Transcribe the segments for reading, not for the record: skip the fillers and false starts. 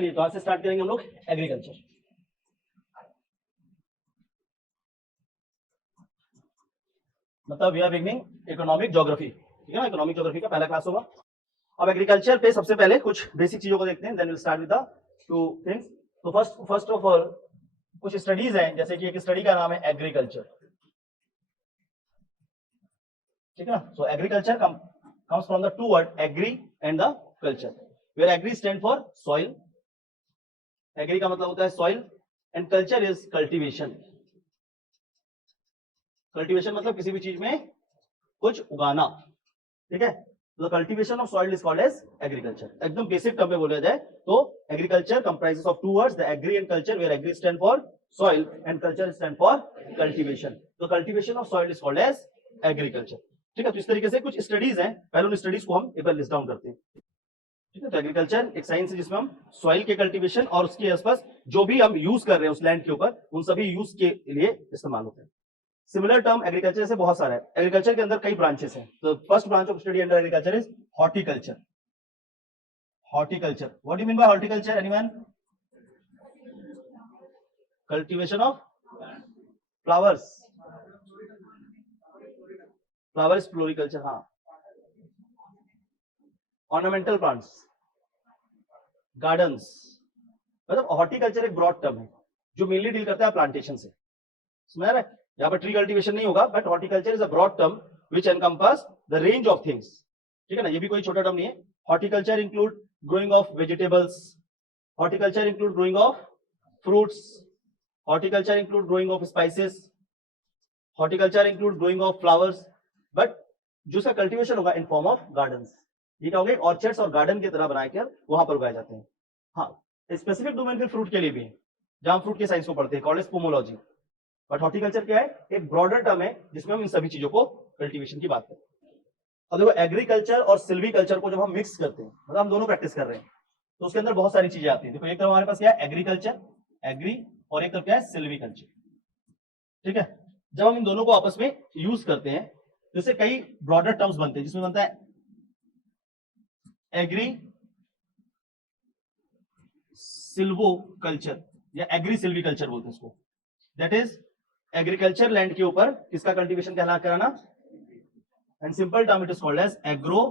चलिए तो आज से स्टार्ट करेंगे हम लोग एग्रीकल्चर। मतलब we are beginning economic geography, ठीक है ना। इकोनॉमिक ज्योग्राफी का पहला क्लास होगा। अब एग्रीकल्चर पे सबसे पहले कुछ बेसिक चीजों को देखते हैं, then will start with the two things. तो फर्स्ट ऑफ ऑल कुछ स्टडीज हैं, जैसे कि एक स्टडी का नाम है एग्रीकल्चर, ठीक है ना। सो agriculture comes from the two word agri and the culture, where agri stand for soil, agri का मतलब होता है soil and culture is cultivation। cultivation मतलब किसी भी चीज में कुछ उगाना, ठीक है। तो cultivation of soil is called as agriculture. एकदम बेसिक टर्म में बोला जाए तो agriculture comprises of two words, the agri and culture, where agri stand for soil and culture stand for cultivation. तो cultivation of soil is called as agriculture, ठीक है। तो इस तरीके से कुछ स्टडीज हैं, पहले उन स्टडीज को हम एक बार लिस्ट डाउन करते हैं, ठीक है। तो एग्रीकल्चर एक साइंस है जिसमें हम सॉइल के कल्टीवेशन और उसके आसपास जो भी हम यूज कर रहे हैं उस लैंड के ऊपर, उन सभी यूज के लिए इस्तेमाल होते हैं। सिमिलर टर्म एग्रीकल्चर से बहुत सारा है। एग्रीकल्चर के अंदर कई ब्रांचेस हैं। तो first branch of study under agriculture is horticulture. Horticulture, what do you mean by horticulture anyone? Cultivation of flowers, flowers floriculture, हाँ। Ornamental plants, gardens. मतलब हॉर्टिकल्चर एक ब्रॉड टर्म है जो मेनली डील करता है प्लांटेशन से, समझ रहे हैं। यहाँ पर ट्री कल्टीवेशन नहीं होगा, but horticulture is a broad term which encompass the range of things, ठीक है ना। ये भी कोई छोटा टर्म नहीं है। Horticulture include growing of vegetables, horticulture include growing of fruits, horticulture include growing of spices, horticulture include growing of flowers, but जो इसका कल्टीवेशन होगा इन फॉर्म ऑफ गार्डन्स। ये क्या होगा, ऑर्चर्ड्स और गार्डन की तरह बनाकर वहां पर उगाए जाते हैं। हाँ, स्पेसिफिक डोमेन फिर फ्रूट के लिए भी है, जहां फ्रूट के साइंस को पढ़ते हैं, called as pomology. But horticulture क्या है, एक ब्रॉडर टर्म है जिसमें हम इन सभी चीजों को कल्टीवेशन की बात करते हैं। अब देखो एग्रीकल्चर और सिल्वीकल्चर को जब हम मिक्स करते हैं, मतलब हम दोनों प्रैक्टिस कर रहे हैं, तो उसके अंदर बहुत सारी चीजें आती हैं। देखो एक तरफ हमारे पास क्या है, एग्रीकल्चर, एग्री, और एक तरफ क्या है, सिल्वीकल्चर, ठीक है। जब हम इन दोनों को आपस में यूज करते हैं तो इससे कई ब्रॉडर टर्म्स बनते हैं, जिसमें बनता है एग्री सिल्वोकल्चर या एग्री सिल्वीकल्चर बोलते हैं इसको। दैट इज एग्रीकल्चर लैंड के ऊपर किसका कल्टीवेशन कहना कराना, and simple term it is called as agro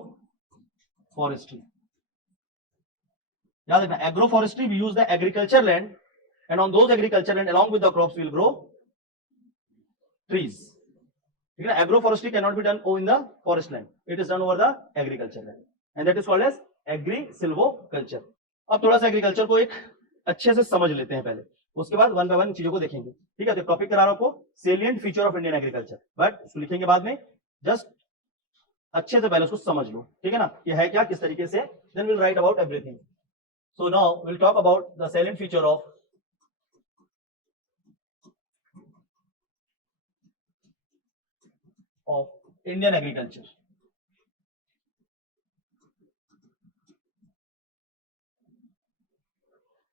forestry. याद रखना, agro forestry we use the agriculture land and on those agriculture land along with the crops will grow trees, ठीक है ना। Agroforestry can not be done in the forest land, it is done over the agriculture land and that is called as agri silviculture. अब थोड़ा सा agriculture को एक अच्छे से समझ लेते हैं पहले, उसके बाद वन बाय वन चीजों को देखेंगे, ठीक है। तो टॉपिक करा रहा हूं आपको salient feature of Indian agriculture, but उसको लिखेंगे बाद में, जस्ट अच्छे से पहले उसको समझ लो, ठीक है ना, ये है क्या, किस तरीके से, then will write about everything. So now will talk about the salient feature of Indian agriculture.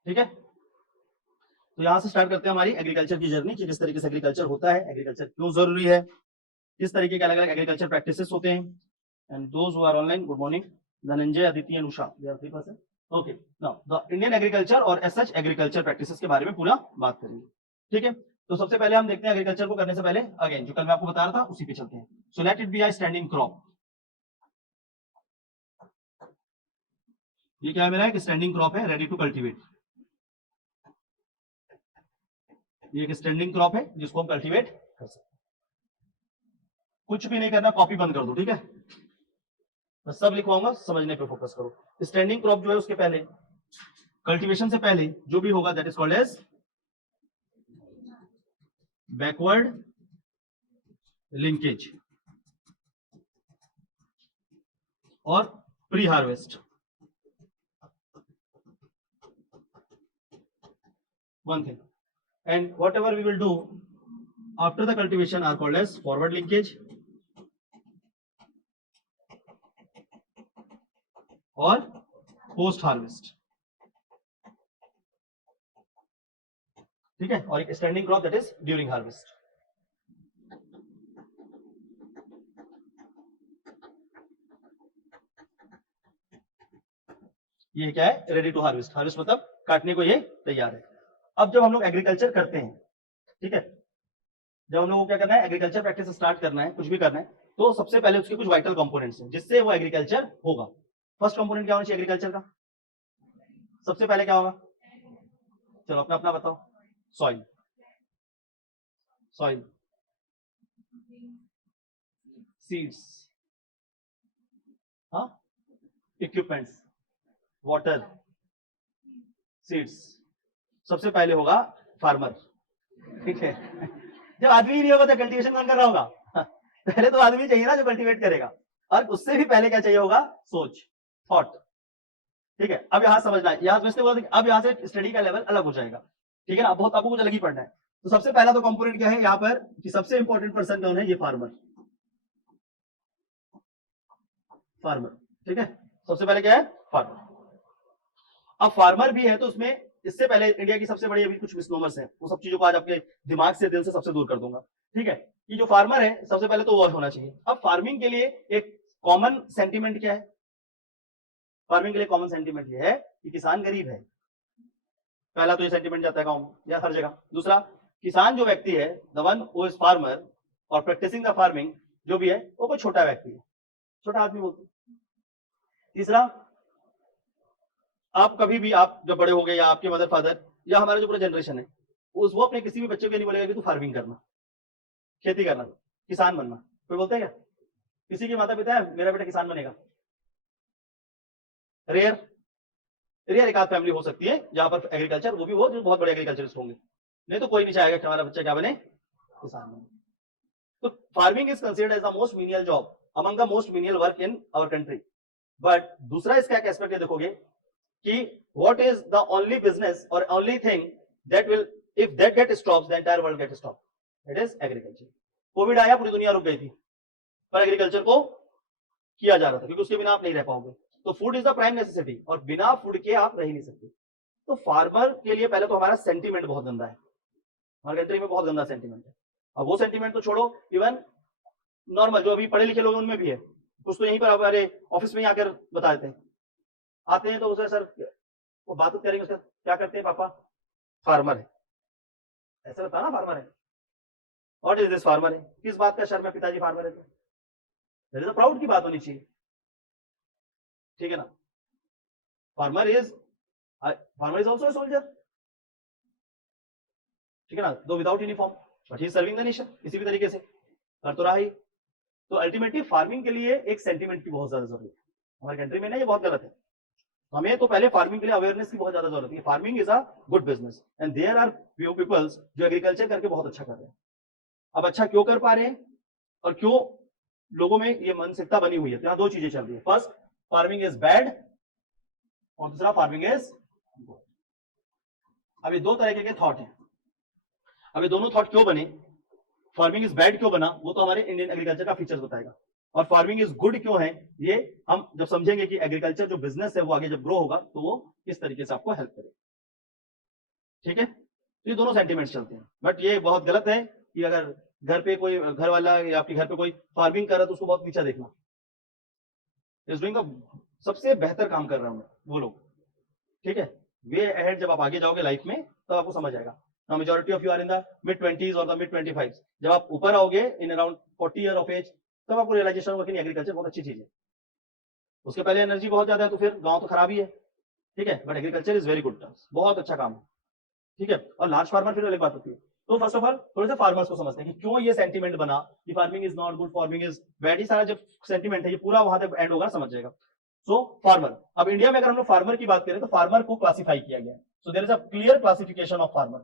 ठीक है, तो यहां से स्टार्ट करते हैं हमारी एग्रीकल्चर की जर्नी, कि किस तरीके से एग्रीकल्चर होता है, एग्रीकल्चर क्यों जरूरी है, किस तरीके के अलग अलग एग्रीकल्चर प्रैक्टिसेस होते हैं। And those who are online, good morning, Dhananjay, Aditi and Usha, they are 3%। Okay, now the Indian agriculture और एज सच एग्रीकल्चर प्रैक्टिसेस के बारे में पूरा बात करेंगे, ठीक है। तो सबसे पहले हम देखते हैं एग्रीकल्चर को करने से पहले अगेन जो कल मैं आपको बता रहा था उसी पे चलते हैं। So let it be a standing crop. ये क्या है, मेरा एक स्टैंडिंग क्रॉप है, रेडी टू कल्टीवेट। ये एक स्टैंडिंग क्रॉप है जिसको हम कल्टीवेट कर सकते हैं। कुछ भी नहीं करना, कॉपी बंद कर दो, ठीक है। मैं सब लिखवाऊंगा, समझने पे फोकस करो। स्टैंडिंग क्रॉप जो है उसके पहले, कल्टीवेशन से पहले जो भी होगा that is called as backward linkage और pre harvest. one thing, and whatever we will do after the cultivation are called as forward linkage or post harvest, ठीक है। और एक standing crop that is during harvest. ये क्या है, ready to harvest. Harvest मतलब काटने को ये तैयार है। अब जब हम लोग एग्रीकल्चर करते हैं, ठीक है, जब हम लोग को क्या करना है, एग्रीकल्चर प्रैक्टिस स्टार्ट करना है, कुछ भी करना है, तो सबसे पहले उसके कुछ वाइटल कंपोनेंट्स हैं जिससे वो एग्रीकल्चर होगा। फर्स्ट कंपोनेंट क्या होना चाहिए एग्रीकल्चर का? सबसे पहले क्या होगा? चलो अपना अपना बताओ। सॉइल, सॉइल, सीड्स, हाँ, इक्विपमेंट्स, वाटर, सीड्स। सबसे पहले होगा फार्मर, ठीक है। जब आदमी ही नहीं होगा तो कल्टीवेशन कौन कर रहा होगा? पहले तो आदमी चाहिए ना जो कल्टीवेट करेगा, और उससे भी पहले क्या चाहिए होगा? सोच, थॉट, ठीक है। अब यहां समझना है, यहां समझते हुए अब यहां से स्टडी का लेवल अलग हो जाएगा, ठीक है ना। बहुत आपको कुछ अलग ही पढ़ना है। तो सबसे पहला तो कंपोनेंट क्या है यहाँ पर कि सबसे इंपॉर्टेंट पर्सन कौन है? ये फार्मर, फार्मर, ठीक है। सबसे पहले क्या है? फार्मर। अब फार्मर भी है तो उसमें इससे पहले इंडिया की सबसे बड़ी अभी कुछ मिसनोमर्स हैं, वो सब चीजों को आज आपके दिमाग से, दिल से सबसे दूर कर दूंगा, ठीक है। कि जो फार्मर है सबसे पहले तो वो होना चाहिए। अब फार्मिंग के लिए एक कॉमन सेंटीमेंट क्या है? फार्मिंग के लिए कॉमन सेंटीमेंट ये है कि किसान गरीब है। पहला तो ये सेंटीमेंट जाता है गांव या हर जगह। दूसरा, किसान जो व्यक्ति है, the one who is farmer और प्रैक्टिसिंग द फार्मिंग, जो भी है वो कोई छोटा व्यक्ति है, छोटा आदमी बोलते हैं। तीसरा, आप कभी भी, आप जब बड़े हो गए या आपके मदर फादर या हमारा जो पूरा जनरेशन है, वो अपने किसी भी बच्चे को नहीं बोलेगा कि तू फार्मिंग करना, खेती करना, किसान बनना। कोई बोलता है क्या? किसी के माता पिता है मेरा बेटा किसान बनेगा? रेयर, रेयर एक आध फैमिली हो सकती है जहां पर एग्रीकल्चर, वो भी वो जो बहुत बड़े एग्रीकल्चरिस्ट होंगे, नहीं तो कोई नहीं चाहेगा कि हमारा बच्चा क्या बने? किसान बने। तो farming is considered as the most menial job, among the most menial work in our country. But दूसरा इसका एक एस्पेक्ट देखोगे कि what is the only business or only thing that will, if that get stops, the entire world get stopped, it is agriculture. Covid आया, पूरी दुनिया रुक गई थी, पर एग्रीकल्चर को किया जा रहा था क्योंकि उसके बिना आप नहीं रह पाओगे। तो food is the prime necessity, और बिना फूड के आप रह ही नहीं सकते। तो फार्मर के लिए पहले तो हमारा सेंटीमेंट बहुत गंदा है, हमारे कंट्री में बहुत गंदा सेंटीमेंट है। अब वो सेंटीमेंट तो छोड़ो, इवन नॉर्मल जो अभी पढ़े लिखे लोग उनमें भी है। कुछ तो यहीं पर हमारे ऑफिस में ही आकर बता देते हैं, आते हैं तो उसे सर वो बात करेंगे, उसका क्या करते हैं पापा? फार्मर है, ऐसा लगता है ना फार्मर है। व्हाट इज दिस फार्मर है? किस बात का शर्म है पिताजी फार्मर है? तो प्राउड की बात होनी चाहिए, ठीक है ना। फार्मर इज ऑल्सो सोल्जर, ठीक है ना, दो without uniform, but he is serving the nation किसी भी तरीके से कर तो रहा ही। तो अल्टीमेटली फार्मिंग के लिए एक सेंटीमेंट की बहुत ज्यादा जरूरत है हमारी कंट्री में ना, ये बहुत गलत है। हमें तो पहले फार्मिंग के लिए अवेयरनेस की बहुत ज्यादा जरूरत है। Farming is a good business and there are few peoples जो एग्रीकल्चर करके बहुत अच्छा कर रहे हैं। अब अच्छा क्यों कर पा रहे हैं और क्यों लोगों में ये मानसिकता बनी हुई है? तो यहाँ दो चीजें चल रही है। फर्स्ट, फार्मिंग इज बैड, और दूसरा फार्मिंग इज गुड। अब ये दो तरीके के थॉट हैं। अब ये दोनों थॉट क्यों बने, फार्मिंग इज बैड क्यों बना, वो तो हमारे इंडियन एग्रीकल्चर का फीचर्स बताएगा। और फार्मिंग इज गुड क्यों है, ये हम जब समझेंगे कि एग्रीकल्चर जो बिजनेस है वो आगे जब ग्रो होगा तो वो किस तरीके से आपको हेल्प करेगा, ठीक है। तो ये दोनों सेंटीमेंट्स चलते हैं, बट ये बहुत गलत है कि अगर घर पे कोई घर वाला या आपके घर पे कोई फार्मिंग कर रहा है तो उसको बहुत नीचा देखना। इज डूइंग सबसे बेहतर काम कर रहा हूं वो लोग, ठीक है। वे अहेड जब आप आगे जाओगे लाइफ में तब आपको समझ आएगा। Now majority of you are in the mid 20s और द मिड 25s। जब आप ऊपर आओगे in around 40 year of age, तब आपको रियलाइजेशन होगा कि एग्रीकल्चर बहुत अच्छी चीज है। उसके पहले एनर्जी बहुत ज्यादा है तो फिर गांव तो खराब ही है, ठीक है, but agriculture is very good, बहुत अच्छा काम है, ठीक है। और लार्ज फार्मर फिर अलग बात होती है। तो फर्स्ट ऑफ ऑल थोड़े से फार्मर्स को समझते हैं कि क्यों ये सेंटीमेंट बना कि farming is not good, farming is bad. ही सारा जब सेंटीमेंट है ये पूरा वहां तक एंड होगा, समझ जाएगा। सो फार्मर, अब इंडिया में अगर हम लोग फार्मर की बात करें तो फार्मर को क्लासिफाई किया गया है। So there is a clear classification of farmer,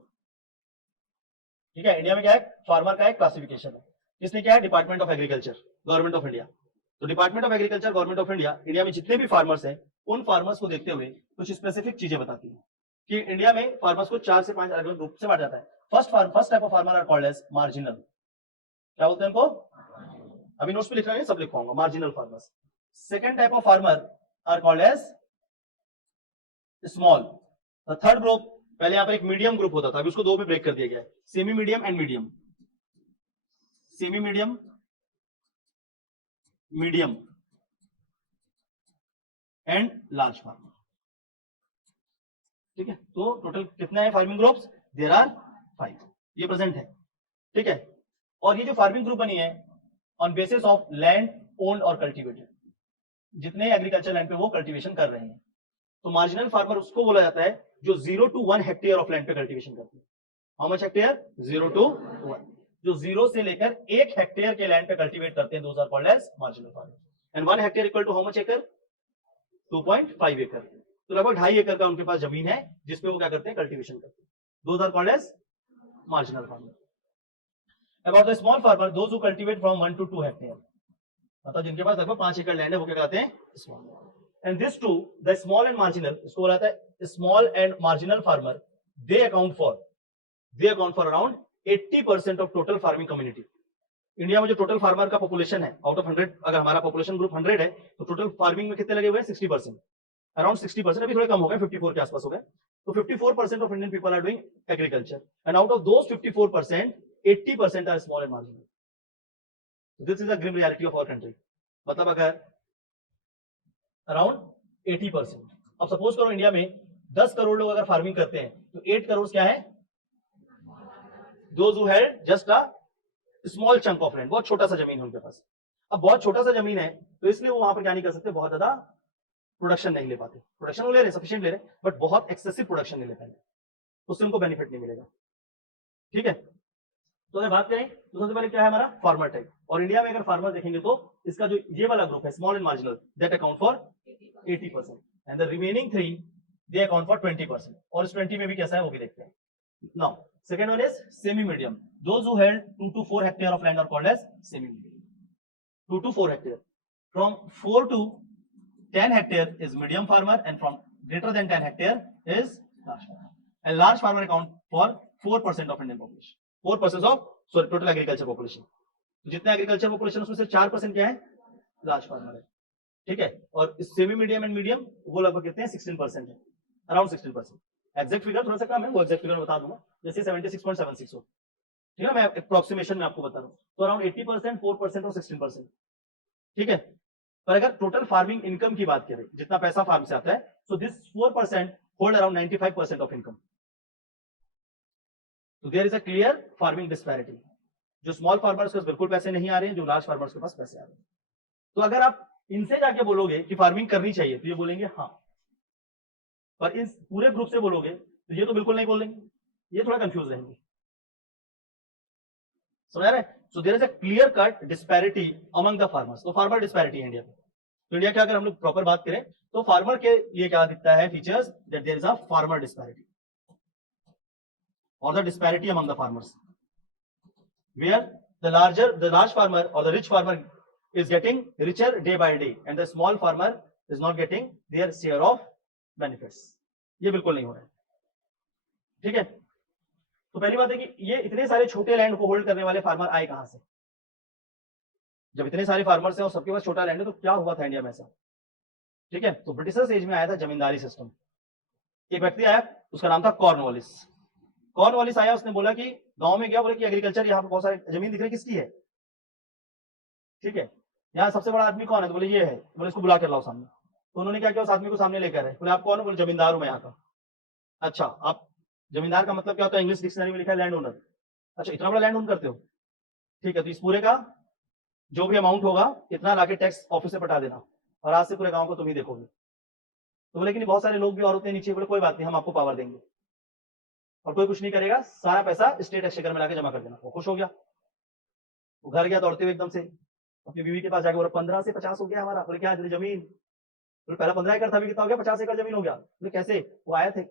ठीक है। इंडिया में क्या है, फार्मर का एक क्लासिफिकेशन है। इसने क्या है, department of agriculture, government of India. तो department of agriculture, government of India, India में जितने भी फार्मर्स हैं उन फार्मर्स को देखते हुए कुछ स्पेसिफिक चीजें बताती है कि इंडिया में फार्मर्स को 4 से 5 अलग अलग ग्रुप से बांटा जाता है। First type of farmer are called as marginal. क्या बोलते हैं उनको? अभी नोट्स पे लिख रहे हैं, सब लिखवाऊंगा, marginal farmers. Second type of farmer are called as small. Third group, पहले यहां पर एक मीडियम ग्रुप होता था, अभी उसको दो में ब्रेक कर दिया गया है, semi medium and medium. Semi medium, medium and large farmer, ठीक है, तो टोटल कितने हैं फार्मिंग ग्रुप्स? देयर आर 5, ये प्रेजेंट है। ठीक है, और ये जो फार्मिंग ग्रुप बनी है on basis of land owned और कल्टिवेटेड, जितने एग्रीकल्चर लैंड पे वो कल्टीवेशन कर रहे हैं। तो मार्जिनल फार्मर उसको बोला जाता है जो 0 to 1 हेक्टेयर ऑफ लैंड पे कल्टीवेशन करते हैं। How much hectare? 0 to 1। जो 0 से लेकर 1 हेक्टेयर के लैंड पे कल्टीवेट करते हैं, those are called as marginal farmer. And 1 hectare equal to how much एकड़? 2.5 एकड़। तो लगभग 2.5 एकड़ का उनके पास जमीन है जिसपे वो क्या करते हैं? कल्टीवेशन करते हैं। Those are called as marginal farmer. About the small farmer, those who cultivate from 1 to 2 hectare, मतलब जिनके पास लगभग 5 एकड़ लैंड है, वो क्या कहते हैं? Small. And this to the small and marginal, इसको बोला जाता है small and marginal farmer, they account for around 80% of total farming community. India में जो टोटल फार्मर का पॉपुलेशन है, आउट ऑफ 100, अगर हमारा पॉपुलेशन ग्रुप 100 है, तो टोटल फार्मिंग में कितने लगे हुए हैं? 60%, अराउंड 60%। अभी थोड़े कम हो गए, 54 के आसपास हो गए। तो 54% of Indian people are doing agriculture, and out of those 54%, 80% are small and marginal. This is a grim reality of our country. मतलब अगर अराउंड 80%, अब सपोज करो इंडिया में 10 करोड़ लोग अगर फार्मिंग करते हैं, तो 8 करोड़ क्या है? Those who had just a small chunk of land, बहुत छोटा सा जमीन है उनके पास। अब बहुत छोटा सा जमीन है, तो इसलिए वो वहां पर क्या नहीं कर सकते? बहुत ज्यादा प्रोडक्शन नहीं ले पाते। प्रोडक्शन वो ले रहे हैं, सफिशिएंट ले रहे हैं, बट बहुत एक्सेसिव प्रोडक्शन नहीं ले पाएंगे, उससे उनको बेनिफिट नहीं मिलेगा। ठीक है, तो अगर बात करें तो सबसे पहले क्या है हमारा? Farmer type. और इंडिया में अगर फार्मर देखेंगे तो इसका जो ये वाला ग्रुप है, small and marginal, that account for 80%, and the remaining 3 they account for 20%। और इस 20 में भी कैसा है वो भी देखते हैं। Now second one is semi medium, those who held 2 to 4 hectare of land are called as semi medium. 2 to 4 hectare, from 4 to 10 hectare is medium farmer, and from greater than 10 hectare is large farmer. And large farmer account for 4% of Indian population, 4% of total agriculture population. जितने agriculture population उसमें से 4% क्या है? Large farmer है। ठीक है, और semi medium and medium वो लगभग कितने हैं? 16% है, अराउंड 16%। एग्जैक्ट फिगर थोड़ा सा कम है, वो एग्जैक्ट फिगर बता दूंगा, जैसे 76.76 हो। ठीक है, मैं अप्रोक्सीमेशन में आपको बता रहा हूँ। तो अराउंड 80%, 4% और 16%। ठीक है, पर अगर टोटल फार्मिंग इनकम की बात करें, जितना पैसा फार्म से आता है, so this 4% hold around 95% of income. तो there is a clear farming disparity. जो स्मॉल फार्मर्स के पास बिल्कुल पैसे नहीं आ रहे हैं, जो लार्ज फार्मर्स के पास पैसे आ रहे हैं। तो अगर आप इनसे जाके बोलोगे कि फार्मिंग करनी चाहिए, तो ये बोलेंगे हाँ, पर इस पूरे ग्रुप से बोलोगे तो ये तो बिल्कुल नहीं बोलेंगे, ये थोड़ा कंफ्यूज रहेंगे। समझ रहे? So there is a clear cut disparity among the farmers. तो फार्मर डिस्पैरिटी है इंडिया में। तो इंडिया का अगर हम लोग प्रॉपर बात करें तो फार्मर के लिए क्या दिखता है features? That there is a farmer disparity or the disparity among the farmers, where the large farmer or the rich farmer is getting richer day by day, and the small farmer is not getting their share of benefits. ये बिल्कुल नहीं हो रहा है। ठीक है, तो पहली बात है कि ये इतने सारे छोटे लैंड को होल्ड करने वाले फार्मर आए कहां से? जब इतने सारे फार्मर्स हैं और सबके पास छोटा लैंड है, तो क्या हुआ था इंडिया में ऐसा? ठीक है, तो ब्रिटिशर्स एज में आया था जमींदारी सिस्टम। एक व्यक्ति आया, उसका नाम था कॉर्नवालिस। कॉर्नवालिस आया, उसने बोला कि गांव में गया, बोले कि एग्रीकल्चर यहाँ पर बहुत सारे जमीन दिख रही, किसकी है? ठीक है, यहाँ सबसे बड़ा आदमी कौन है? तो बोले ये है। बोले इसको बुला कर लाओ सामने। तो उन्होंने क्या किया, उस आदमी को सामने लेकर आए। बोले आप कौन हो? बोले जमींदार हूं मैं यहाँ का। अच्छा, आप जमींदार का मतलब क्या होता है? इंग्लिश डिक्शनरी में लिखा है लैंड ओनर। अच्छा, इतना बड़ा लैंड ओन करते हो? ठीक है, तो इस पूरे का जो भी अमाउंट होगा इतना लाके टैक्स ऑफिस से पटा देना, और आज से पूरे गाँव को तुम ही देखोगे। तो बोले कि बहुत सारे लोग भी और होते हैं नीचे। बोले कोई बात नहीं, हम आपको पावर देंगे, और कोई कुछ नहीं करेगा, सारा पैसा स्टेट एक्सचेकर में लाके जमा कर देना। वो खुश हो गया, वो घर गया दौड़ते हुए एकदम से अपनी बीवी के पास जाके बोला 15 से 50 हो गया हमारा। बोले क्या जमीन? बोले पहला 15 एकड़ था, अभी कितना हो गया? 50 एकड़ जमीन हो गया। बोले कैसे? वो आए थे,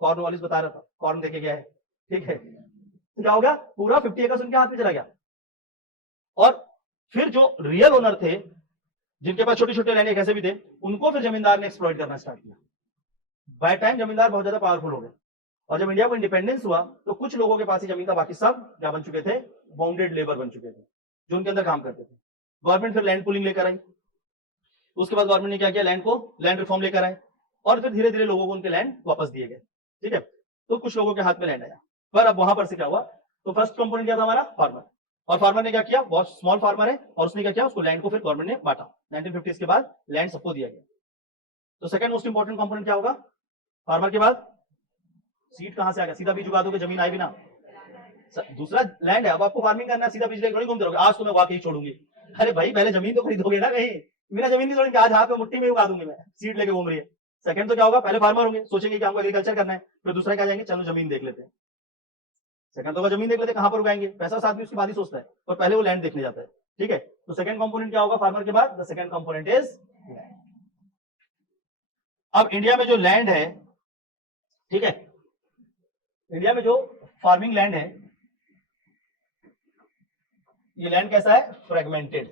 कॉर्नवालिस बता रहा था, कॉर्न देके गया है। ठीक है, तो क्या हो गया? पूरा 50 एकड़ उनके हाथ में चला गया। और फिर जो रियल ओनर थे, जिनके पास छोटे छोटे लैंड कैसे भी थे, उनको फिर जमींदार ने एक्सप्लॉइट करना स्टार्ट किया। बाय टाइम जमींदार बहुत ज्यादा पावरफुल हो गए, और जब इंडिया को इंडिपेंडेंस हुआ तो कुछ लोगों के पास ही जमीन था, बाकी सब क्या बन चुके थे? बाउंडेड लेबर बन चुके थे, जो उनके अंदर काम करते थे। गवर्नमेंट फिर लैंड पुलिंग लेकर आई। उसके बाद गवर्नमेंट ने क्या किया? लैंड रिफॉर्म लेकर आए, और फिर धीरे धीरे लोगों को उनके लैंड वापस दिए गए। ठीक है, तो कुछ लोगों के हाथ में लैंड आया। पर अब वहां पर से क्या हुआ? तो फर्स्ट कंपोनेंट क्या था हमारा? फार्मर। और फार्मर ने क्या किया? बहुत स्मॉल फार्मर है, और उसने क्या किया? उसको लैंड को फिर गवर्नमेंट ने बांटा। 1950 के बाद लैंड सबको दिया गया। तो सेकंड मोस्ट इंपॉर्टेंट कंपोनेंट क्या होगा फार्मर के बाद? सीड कहां से आ गया? सीधा बीज उगा दोगे, जमीन आए बिना। दूसरा लैंड है, अब आपको फार्मिंग करना है, सीधा बीज लेकर घूमते रहोगे, आज तो मैं उगा के ही छोड़ूंगी। अरे भाई पहले जमीन तो खरीदोगे ना कहीं, बिना जमीन की छोड़ेंगे, आज हाथ में मुट्ठी में उगा दूंगी मैं, सीड लेके घूम रही है। सेकंड तो क्या होगा, पहले फार्मर होंगे, सोचेंगे कि हमको एग्रीकल्चर करना है, फिर दूसरा क्या जाएंगे, चलो जमीन देख लेते हैं। सेकंड तो जमीन देख लेते हैं कहां पर उगाएंगे, पैसा साथ भी उसके बाद ही सोचता है, और पहले वो लैंड देखने जाता है। ठीक है, तो सेकंड कंपोनेंट क्या होगा फार्मर के बाद? The second component is land. अब इंडिया में जो लैंड है, ठीक है, इंडिया में जो फार्मिंग लैंड है, ये लैंड कैसा है? फ्रेगमेंटेड।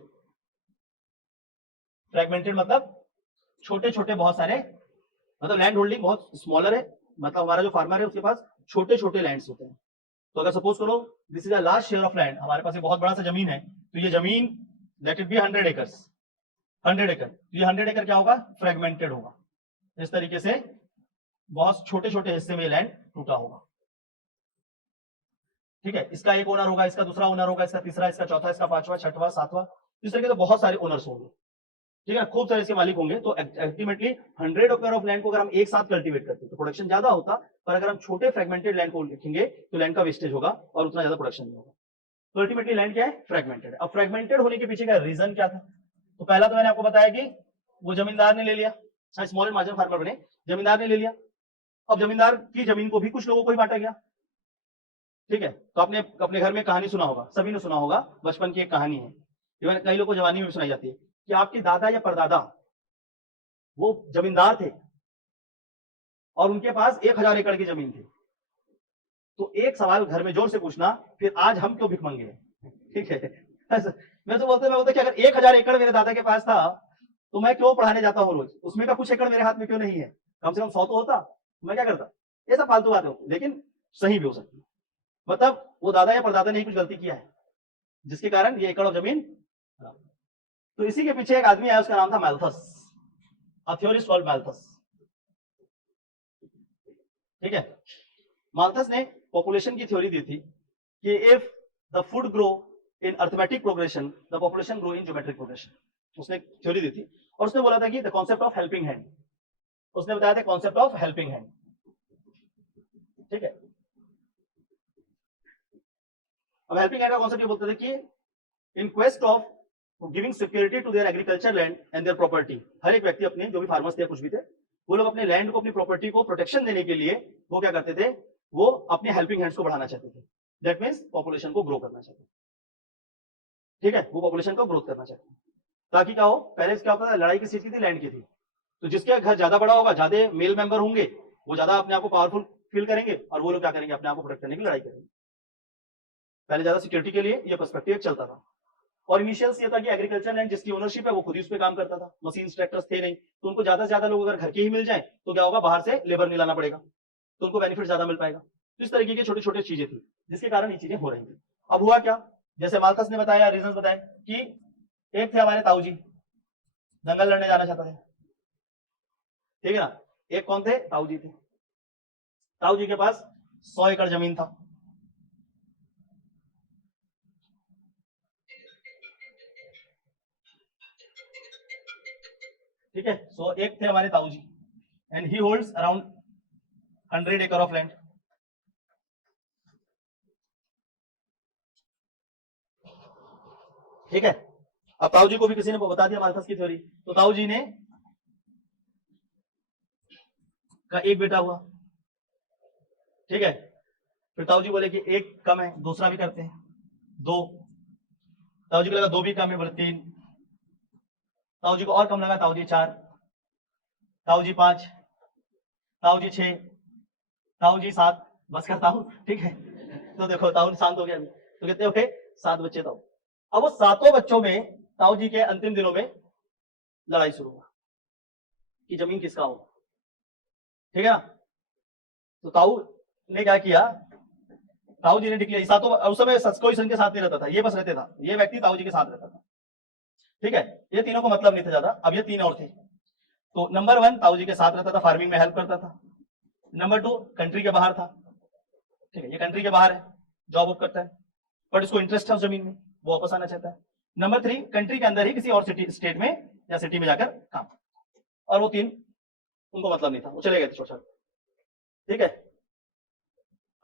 फ्रेगमेंटेड मतलब छोटे छोटे बहुत सारे, मतलब लैंड होल्डिंग बहुत स्मॉलर है, मतलब हमारा जो फार्मर है उसके पास छोटे छोटे लैंड्स होते हैं। तो अगर सपोज करो this is a large share of land, हमारे पास एक बहुत बड़ा सा जमीन है, तो ये जमीन लेट इट बी 100 एकर्स, 100 एकड़, तो ये 100 एकड़ क्या होगा? फ्रेगमेंटेड होगा। इस तरीके से बहुत छोटे छोटे हिस्से में लैंड टूटा होगा। ठीक है, इसका एक ओनर होगा, इसका दूसरा ओनर होगा, इसका तीसरा, इसका चौथा, इसका पांचवा, छठवां, सातवां, इस तरीके से बहुत सारे ओनर्स होंगे। ठीक है, खूब सारे इसके मालिक होंगे। तो अल्टीमेटली 100 एकड़ ऑफ लैंड को अगर हम एक साथ कल्टीवेट करते तो प्रोडक्शन ज्यादा होता, पर अगर हम छोटे फ्रेगमेंटेड लैंड को लिखेंगे तो लैंड का वेस्टेज होगा और उतना ज्यादा प्रोडक्शन नहीं होगा। तो अल्टीमेटली लैंड क्या है? फ्रेगमेंटेड। अब फ्रेगमेंटेड होने के पीछे का रीजन क्या था? तो पहला तो मैंने आपको बताया कि वो जमींदार ने ले लिया, स्मॉल एंड मार्जिनल फार्मर बने, जमींदार ने ले लिया। अब जमींदार की जमीन को भी कुछ लोगों को ही बांटा गया। ठीक है, तो आपने अपने घर में कहानी सुना होगा, सभी ने सुना होगा, बचपन की एक कहानी है, इवन कई लोगों को जवानी में भी सुनाई जाती है, कि आपके दादा या परदादा वो जमींदार थे और उनके पास 1000 एकड़ की जमीन थी। तो एक सवाल घर में जोर से पूछना, फिर आज हम क्यों भिख मंगे हैं? ठीक है, मैं तो बोलते कि अगर 1000 एकड़ मेरे दादा के पास था तो मैं क्यों पढ़ाने जाता हूँ रोज, उसमें का कुछ एकड़ मेरे हाथ में क्यों नहीं है? कम से कम 100 तो होता, मैं क्या करता? ये सब फालतू बातें होती, लेकिन सही भी हो सकती है। मतलब वो दादा या परदादा ने ही कुछ गलती किया है जिसके कारण ये एकड़ ऑफ जमीन। तो इसी के पीछे एक आदमी आया, उसका नाम था मैल्थस, अ थ्योरिस्ट कॉल्ड मैल्थस। ठीक है, माल्थस ने पॉपुलेशन की थ्योरी दी थी कि if the food grow in arithmetic progression the population grow in geometric progression. उसने थ्योरी दी थी और उसने बोला था कि the concept of helping hand, उसने बताया था कॉन्सेप्ट ऑफ हेल्पिंग हैंड। ठीक है, अब हेल्पिंग हैंड का कॉन्सेप्ट ये बोलते थे कि in quest of giving security to their agriculture land and their property, हर एक व्यक्ति अपने, जो भी फार्मर्स थे कुछ भी थे, वो लोग अपने लैंड को, अपनी प्रॉपर्टी को प्रोटेक्शन देने के लिए वो क्या करते थे? वो अपने हेल्पिंग हैंड्स को बढ़ाना चाहते थे। दैट मीन्स पॉपुलेशन को ग्रो करना चाहते थे। ठीक है, वो पॉपुलेशन को ग्रोथ करना चाहते हैं ताकि क्या हो, पहले क्या होता था, लड़ाई किस चीज की थी? लैंड की थी। तो जिसके घर ज्यादा बड़ा होगा, ज्यादा मेल मेंबर होंगे, वो ज्यादा अपने आप को पावरफुल फील करेंगे और वो लोग क्या करेंगे? अपने आप को प्रोटेक्ट करने की लड़ाई करेंगे। पहले ज्यादा सिक्योरिटी के लिए ये पर्सपेक्टिव चलता था। और इनिशियल्स ये था कि एग्रीकल्चर लैंड जिसकी ओनरशिप है वो खुद ही उस पर काम करता था, मशीन ट्रैक्टर्स थे नहीं, तो उनको ज्यादा से ज्यादा लोग अगर घर के ही मिल जाए तो क्या होगा? बाहर से लेबर नहीं लाना पड़ेगा, तो उनको बेनिफिट ज्यादा मिल पाएगा। तो इस तरीके की छोटी छोटी चीजें थी जिसके कारण ये चीजें हो रही थी। अब हुआ क्या, जैसे माल्थस ने बताया, रीजन बताए कि एक थे हमारे ताऊ जी, दंगल लड़ने जाना चाहता थे। ठीक है ना, एक कौन थे? ताऊ जी थे। ताऊ जी के पास 100 एकड़ जमीन था। ठीक है, सो एक थे हमारे ताऊ जी एंड ही होल्ड्स अराउंड 100 एकड़ ऑफ लैंड। ठीक है, अब ताऊ जी को भी किसी ने बता दिया माल्थस की थ्योरी, तो ताऊ जी ने का एक बेटा हुआ। ठीक है, फिर ताऊ जी बोले कि एक कम है, दूसरा भी करते हैं, 2। ताऊ जी को लगा 2 भी कम है, बोले 3। ताऊ जी को और कम लगा, ताऊ जी 4, ताऊ जी 5, ताऊ जी 6, ताऊ जी 7, बस करता हूं। ठीक है, तो देखो ताऊ शांत हो गया अभी, तो कितने हो गए? 7 बच्चे ताऊ। अब वो 7 बच्चों में ताऊ जी के अंतिम दिनों में लड़ाई शुरू हुआ कि जमीन किसका होगा। ठीक है ना, तो ताऊ ने क्या किया, ताऊ जी ने डिक्लेयर, सातों, उस समय कोई इनके साथ नहीं रहता था, ये बस रहते था, ये व्यक्ति ताऊ जी के साथ रहता था। ठीक है, ये तीनों को मतलब नहीं था ज्यादा। अब ये 3 और थे। तो नंबर 1 ताऊ जी के साथ रहता था, फार्मिंग में हेल्प करता था। नंबर 2 कंट्री के बाहर था। ठीक है, ये कंट्री के बाहर है, जॉब वॉब करता है, बट इसको इंटरेस्ट है उस जमीन में, वो वापस आना चाहता है। नंबर 3 कंट्री के अंदर ही किसी और सिटी, स्टेट में या सिटी में जाकर काम। और वो 3 उनको मतलब नहीं था, वो चले गए थे छोड़। ठीक है,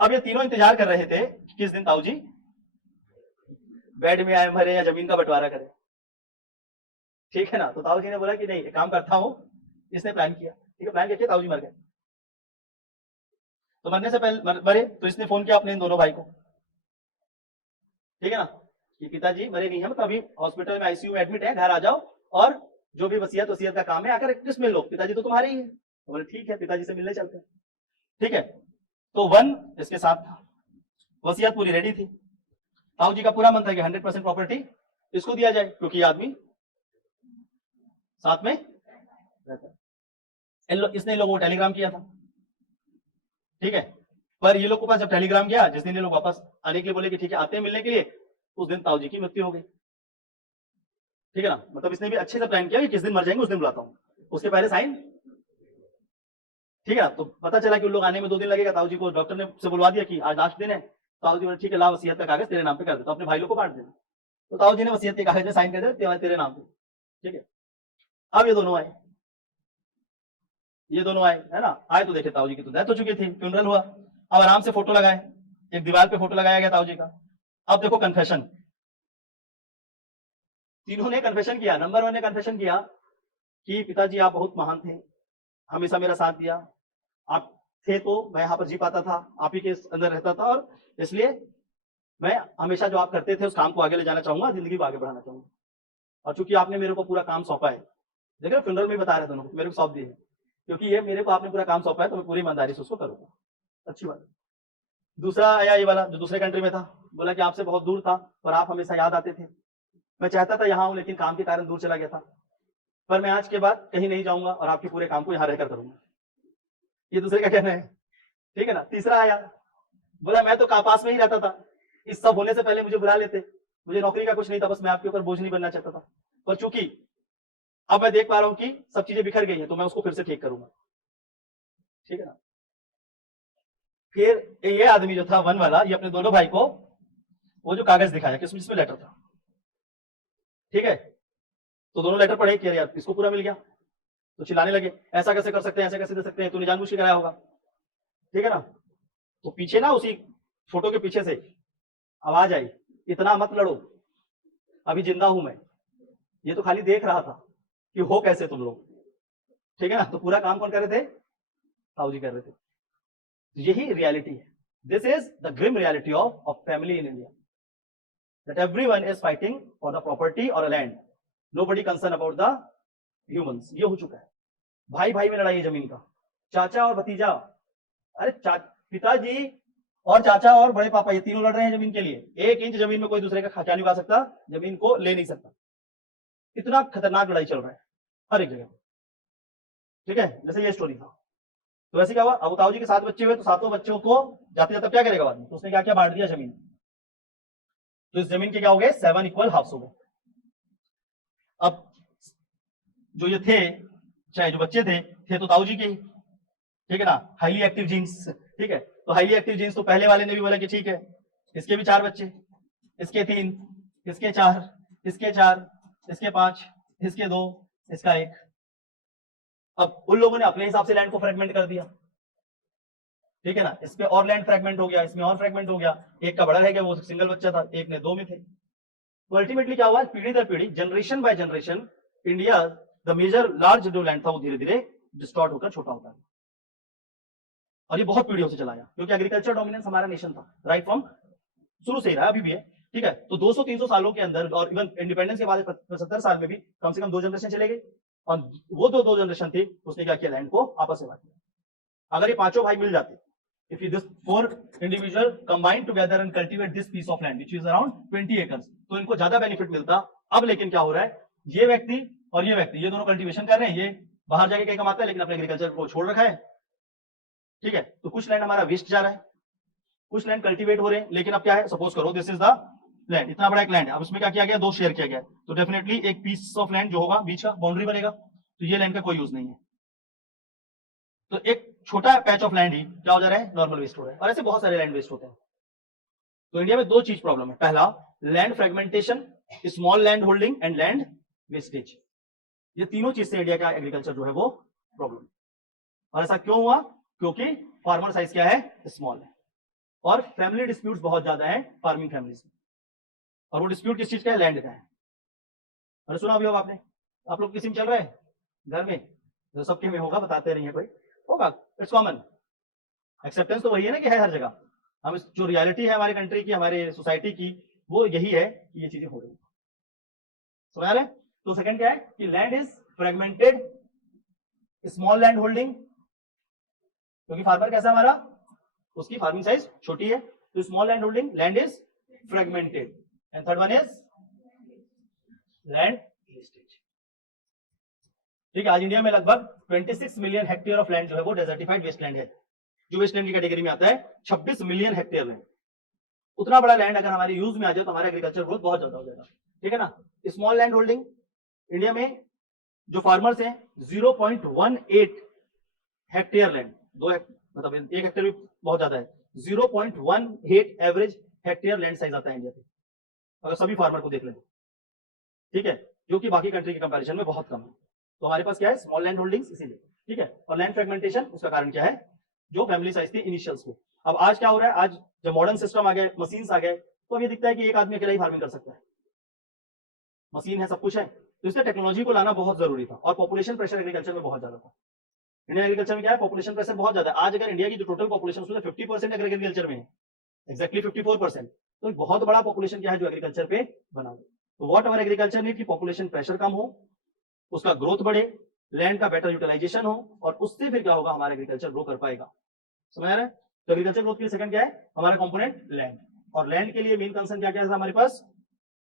अब ये तीनों इंतजार कर रहे थे कि किस दिन ताऊ जी बेड में आए मरे या जमीन का बंटवारा करें, ठीक है ना। तो ताऊ जी ने बोला कि नहीं, एक काम करता हूं, इसने प्लान किया, ठीक है, प्लान किया, ताऊ जी मर गए। तो मरने से पहले मरे तो इसने फोन किया अपने इन दोनों भाई को, ठीक है ना, कि पिताजी मरे नहीं हम, तो अभी हॉस्पिटल में आईसीयू में एडमिट है, घर आ जाओ और जो भी वसीयत वसीयत का काम है आकर किस मिल लो, पिताजी तो तुम्हारे ही है। तो बोले ठीक है, पिताजी से मिलने चलते हैं, ठीक है। तो वन इसके साथ था, वसीयत पूरी रेडी थी, ताऊ जी का पूरा मन था कि 100% प्रॉपर्टी इसको दिया जाए क्योंकि ये आदमी साथ में रहता है। इसने इन लोगों को टेलीग्राम किया था, ठीक है, पर ये लोग के पास जब टेलीग्राम गया, जिस दिन ये लोग वापस आने के लिए बोले कि ठीक है आते हैं मिलने के लिए, उस दिन ताऊ जी की मृत्यु हो गई, ठीक है ना। मतलब इसने भी अच्छे से प्लान किया कि किस दिन मर जाएंगे उस दिन बुलाता हूं, उसके पहले साइन, ठीक है ना। तो पता चला कि उन लोग आने में 2 दिन लगेगा, ताऊ जी को डॉक्टर ने से बुलवा दिया कि आज लास्ट दिन है। ताऊ जी बोले ठीक है, ला वसीयत का कागज तेरे नाम पे कर दे, तो अपने भाई लोग को बांट दे। तो ताऊ जी ने वसीयत के कागज में साइन कर दिया तेरे नाम पे, ठीक है। अब ये दोनों आए, है ना, आए तो देखे ताऊ जी की तो डेथ हो चुकी थी, फ्यूनरल हुआ। अब आराम से फोटो लगाए, एक दीवार पे फोटो लगाया गया ताऊ जी का। अब देखो कन्फेशन, तीनों ने कन्फेशन किया। नंबर 1 ने कन्फेशन किया कि पिताजी आप बहुत महान थे, हमेशा मेरा साथ दिया, आप थे तो मैं यहाँ पर जी पाता था, आप ही के अंदर रहता था, और इसलिए मैं हमेशा जो आप करते थे उस काम को आगे ले जाना चाहूंगा, जिंदगी को आगे बढ़ाना चाहूंगा। और चूंकि आपने मेरे को पूरा काम सौंपा है, देखो फ्यूनरल में बता रहे दोनों मेरे को सौंप दिए है, क्योंकि ये मेरे को आपने पूरा काम सौंपा है तो मैं पूरी ईमानदारी से उसको करूंगा। अच्छी बात। दूसरा आया ये वाला जो दूसरे कंट्री में था, बोला कि आपसे बहुत दूर था पर आप हमेशा याद आते थे, मैं चाहता था यहाँ हूं लेकिन काम के कारण दूर चला गया था, पर मैं आज के बाद कहीं नहीं जाऊंगा और आपके पूरे काम को यहाँ रहकर करूंगा। ये दूसरे का कहना है, ठीक है ना। तीसरा आया, बोला मैं तो पास में ही रहता था, इस सब होने से पहले मुझे बुला लेते, मुझे नौकरी का कुछ नहीं था, बस मैं आपके ऊपर बोझ नहीं बनना चाहता था, पर चूंकि अब मैं देख पा रहा हूं कि सब चीजें बिखर गई हैं तो मैं उसको फिर से ठीक करूंगा, ठीक है ना। फिर ये आदमी जो था 1 वाला, ये अपने दोनों भाई को वो जो कागज दिखाया कि इसमें लेटर था, ठीक है। तो दोनों लेटर पढ़े कि यार इसको पूरा मिल गया, तो चिल्लाने लगे ऐसा कैसे कर सकते हैं, ऐसे कैसे दे सकते हैं, तूने जानबूझ के कराया होगा, ठीक है ना। तो पीछे ना उसी फोटो के पीछे से आवाज आई, इतना मत लड़ो, अभी जिंदा हूं मैं, ये तो खाली देख रहा था कि हो कैसे तुम लोग, ठीक है ना। तो पूरा काम कौन कर रहे थे, ताऊ जी कर रहे थे। यही रियलिटी है, this is the grim reality of family in India, that everyone is fighting for the property और a land, nobody concern about the humans. ये हो चुका है, भाई भाई में लड़ाई है जमीन का, चाचा और भतीजा, अरे पिताजी और चाचा और बड़े पापा, ये तीनों लड़ रहे हैं जमीन के लिए, 1 इंच जमीन में कोई दूसरे का खर्चा नहीं उगा सकता, जमीन को ले नहीं सकता, इतना खतरनाक लड़ाई चल रहा है हर एक जगह, ठीक है। जैसे ये स्टोरी था, तो वैसे क्या हुआ, अब ताऊ जी के 7 बच्चे हुए, तो 7 बच्चों को जाते जाते क्या करेगा आदमी, तो उसने क्या किया, बांट दिया जमीन, तो इस जमीन के क्या हो गए, 7 इक्वल हाफ्स हो गए। अब जो ये थे, चाहे जो बच्चे थे तो ताऊ जी के, ठीक है ना, हाईली एक्टिव जीन्स, ठीक है। तो हाईली एक्टिव जीन्स, तो पहले वाले ने भी बोला कि ठीक है, इसके भी 4 बच्चे, इसके 3, इसके 4, इसके 4, इसके 5, इसके 2, इसका 1। अब उन लोगों ने अपने हिसाब से लैंड को फ्रेगमेंट कर दिया, ठीक है ना, इस पे और लैंड फ्रेगमेंट हो गया, इसमें और फ्रेगमेंट हो गया, एक का बड़ा रह गया, वो सिंगल बच्चा था, एक ने 2 में थे। तो अल्टीमेटली क्या हुआ, पीढ़ी दर पीढ़ी, generation by generation, India the major large जो लैंड था वो धीरे धीरे डिस्टॉर्ट होकर छोटा होता है, और ये बहुत पीढ़ियों से चला गया, क्योंकि एग्रीकल्चर डोमिनेंस हमारा नेशन था राइट फ्रॉम शुरू से ही रहा, अभी भी है, ठीक है। तो 200-300 सालों के अंदर, और इवन इंडिपेंडेंस के बाद 75 साल में भी कम से कम 2 जनरेशन चले गए, और वो 2 जनरेशन थी, उसने क्या किया, लैंड को आपस में बांट दिया। अगर ये 5 भाई मिल जाते, if this 4 individual combine together and cultivate this piece of land which is around 20 acres, तो इनको ज्यादा बेनिफिट मिलता। अब लेकिन क्या हो रहा है, ये व्यक्ति और ये व्यक्ति, ये दोनों कल्टीवेशन कर रहे हैं, ये बाहर जाके कहीं कमाता है लेकिन अपने एग्रीकल्चर को छोड़ रखा है, ठीक है। तो कुछ लैंड हमारा वेस्ट जा रहा है, कुछ लैंड कल्टीवेट हो रहे हैं, लेकिन अब क्या है, सपोज करो दिस इज द लैंड, इतना बड़ा एक लैंड है, अब इसमें क्या किया गया, 2 शेयर किया गया, तो डेफिनेटली एक पीस ऑफ लैंड जो होगा बीच का बाउंड्री बनेगा, तो ये लैंड का कोई यूज नहीं है, तो एक छोटा पैच ऑफ लैंड ही क्या हो जा रहा है, नॉर्मल वेस्ट हो रहा है, और ऐसे बहुत सारे लैंड वेस्ट होते हैं। तो इंडिया में 2 चीज प्रॉब्लम है, पहला land fragmentation, small land holding and land wastage, ये तीनों चीज से इंडिया का एग्रीकल्चर जो है वो प्रॉब्लम। और ऐसा क्यों हुआ, क्योंकि फार्मर साइज क्या है, स्मॉल है, और फैमिली डिस्प्यूट्स बहुत ज्यादा है फार्मिंग फैमिलीज में। और वो डिस्प्यूट किस चीज का है? लैंड का है। अरे सुना भी होगा आपने, आप लोग किसी में चल रहे हैं घर में, जो सबके में होगा, बताते नहीं है कोई, होगा, इट्स कॉमन। एक्सेप्टेंस तो वही है ना कि है हर जगह। हम जो रियलिटी है हमारी कंट्री की, हमारे सोसाइटी की, वो यही है कि ये चीजें हो रही। समझ आ रहे? तो सेकंड क्या है कि land is fragmented, small land holding, क्योंकि फार्मर कैसा हमारा, उसकी फार्मिंग साइज छोटी है, तो small land holding, land is fragmented. And third one is land wastage. ठीक है, आज इंडिया में लगभग 26 मिलियन हेक्टेयर ऑफ लैंड जो है वो डेजर्टिफाइड वेस्टलैंड है, जो वेस्टलैंड की कैटेगरी में आता है। 26 मिलियन हेक्टेयर लैंड, उतना बड़ा लैंड अगर हमारे यूज में आ जाए तो हमारा एग्रीकल्चर ग्रोथ बहुत ज्यादा हो जाएगा। ठीक है ना। स्मॉल लैंड होल्डिंग, इंडिया में जो फार्मर्स हैं 0.18 हेक्टेयर लैंड, मतलब 1 हेक्टेयर भी बहुत ज्यादा है, 0.18 एवरेज हेक्टेयर लैंड साइज आता है इंडिया पे, अगर सभी फार्मर को देख लें। ठीक है, जो कि बाकी कंट्री के कंपैरिजन में बहुत कम है। तो हमारे पास क्या है? स्मॉल लैंड होल्डिंग्स, इसीलिए। ठीक है, और लैंड फ्रेगमेंटेशन, उसका कारण क्या है? जो फैमिली साइज थी इनिशियल्स में। अब आज क्या हो रहा है? आज जब मॉडर्न सिस्टम आ गए, मशीन्स आ गए, तो अब ये दिखता है कि एक आदमी अकेला ही फार्मिंग कर सकता है, मशीन है, सब कुछ है। तो इसलिए टेक्नोलॉजी को लाना बहुत जरूरी था, और पॉपुलेशन प्रेशर एग्रीकल्चर में बहुत ज्यादा था। इंडियन एग्रीकल्चर में क्या है? पॉपुलेशन प्रेशर बहुत ज्यादा है। आज अगर इंडिया की जो टोटल पॉपुलेशन उसमें 50% एग्रीकल्चर में है, एक्जैक्टली 54%, तो एक बहुत बड़ा पॉपुलेशन क्या है जो एग्रीकल्चर पे बना हुआ है। तो व्हाट अवर एग्रीकल्चर नीड कि पॉपुलेशन प्रेशर कम हो, उसका ग्रोथ बढ़े, लैंड का बेटर यूटिलाइजेशन हो, और उससे फिर क्या होगा? हमारा एग्रीकल्चर ग्रो कर पाएगा। समझ आ रहा है? तो एग्रीकल्चर ग्रोथ के लिए सेकंड क्या है? हमारा कंपोनेंट लैंड। और लैंड के लिए मेन कंसर्न क्या क्या है हमारे पास?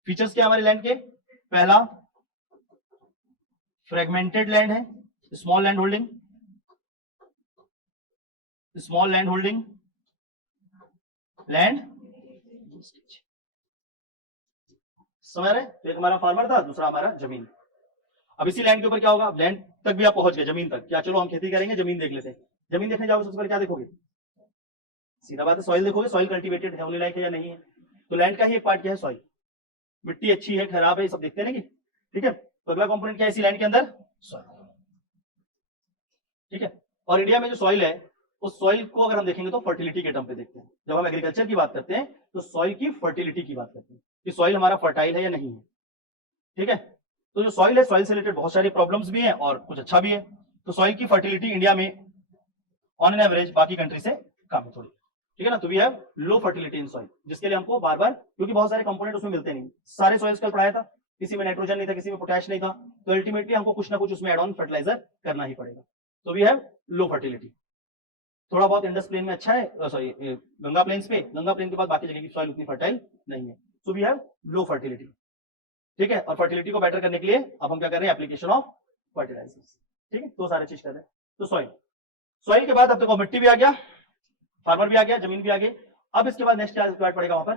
फीचर्स क्या हमारे लैंड के? पहला, फ्रेगमेंटेड लैंड है, small land holding, small land holding, land. समझ रहे? तो एक हमारा फार्मर था, दूसरा हमारा जमीन। अब इसी लैंड के ऊपर क्या होगा? लैंड तक भी आप पहुंच गए, जमीन तक क्या, चलो हम खेती करेंगे, जमीन देख लेते हैं। जमीन देखने जाओगे सबसे पहले क्या देखोगे? सीधा बात है, सॉइल देखोगे, सॉइल कल्टीवेटेड है, होने लायक है या नहीं है। तो लैंड का ही एक पार्ट क्या है? सॉइल। मिट्टी अच्छी है, खराब है, सब देखते हैं ना। ठीक है, तो अगला कंपोनेंट क्या है इसी लैंड के अंदर? सॉइल। ठीक है, और इंडिया में जो सॉइल है, उस सॉइल को अगर हम देखेंगे तो फर्टिलिटी के टर्म पे देखते हैं। जब हम एग्रीकल्चर की बात करते हैं तो सॉइल की फर्टिलिटी की बात करते हैं कि सॉइल हमारा फर्टाइल है या नहीं है। ठीक है, तो जो सॉइल है, सॉइल से रिलेटेड बहुत सारी प्रॉब्लम्स भी हैं और कुछ अच्छा भी है। तो सॉइल की फर्टिलिटी इंडिया में ऑन एन एवरेज बाकी कंट्री से कम है थोड़ी। ठीक है ना। तो we have low fertility in soil, जिसके लिए हमको बार बार, क्योंकि बहुत सारे कंपोनेंट उसमें मिलते नहीं, सारे सॉइल्स कल पढ़ाया था, किसी में नाइट्रोजन नहीं था, किसी में पोटैश नहीं था, तो अल्टीमेटली हमको कुछ ना कुछ उसमें एड ऑन फर्टिलाइजर करना ही पड़ेगा। तो वी हैव लो फर्टिलिटी। थोड़ा बहुत इंडस प्लेन में अच्छा है, सॉरी गंगा प्लेन्स पे, गंगा प्लेन के बाद बाकी जगह की सॉइल उतनी फर्टाइल नहीं है। So we have low fertility. ठीक है, और फर्टिलिटी को बेटर करने के लिए अब हम क्या कर रहे हैं? Application of fertilizers. ठीक है, तो सारे चीज कर रहे हैं। तो सॉइल, सॉइल के बाद अब देखो मिट्टी भी आ गया, फार्मर भी आ गया, जमीन भी आ गई। अब इसके बाद नेक्स्ट क्या रिक्वायर्ड पड़ेगा वहां पर?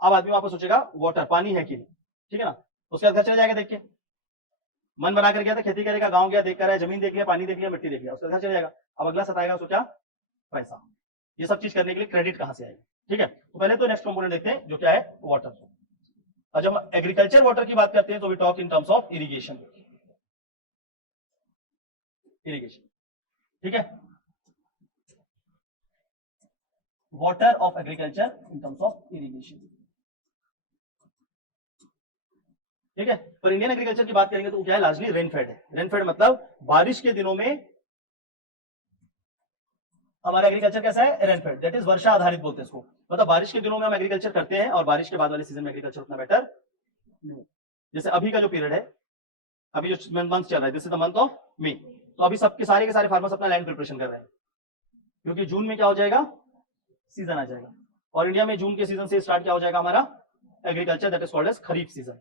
अब आदमी वापस सोचेगा वाटर, पानी है कि नहीं। ठीक है ना, उसके बाद घर चला जाएगा देख के, मन बना कर गया था, खेती करेगा, गाँव गया, देख कर आया, जमीन देख लिया, पानी देख लिया, मिट्टी देख लिया, उसके घर चला जाएगा। अब अगला सताएगा उसको क्या? पैसा। ये सब चीज करने के लिए क्रेडिट कहां से आएगा? ठीक है, तो पहले तो नेक्स्ट कंपोनेंट देखते हैं जो क्या है? वाटर। और जब हम एग्रीकल्चर वाटर की बात करते हैं तो we talk in terms of irrigation. Irrigation, ठीक है, water of agriculture in terms of irrigation. ठीक है, पर इंडियन एग्रीकल्चर की बात करेंगे तो क्या है? लार्जली रेनफेड है। रेनफेड मतलब बारिश के दिनों में हमारा एग्रीकल्चर कैसा है? रेनफेड, दैट इज वर्षा आधारित बोलते हैं इसको। मतलब बारिश के दिनों में हम एग्रीकल्चर करते हैं और बारिश के बाद वाले सीजन में एग्रीकल्चर उतना बेटर नहीं। जैसे अभी का जो पीरियड है, अभी जो मंथ चल रहा है, this is the month of May, तो अभी सबके सारे के सारे फार्मर्स अपना लैंड प्रिपरेशन कर रहे हैं, क्योंकि जून में क्या हो जाएगा? सीजन आ जाएगा। और इंडिया में जून के सीजन से स्टार्ट क्या हो जाएगा? हमारा agriculture, that is called as kharif season.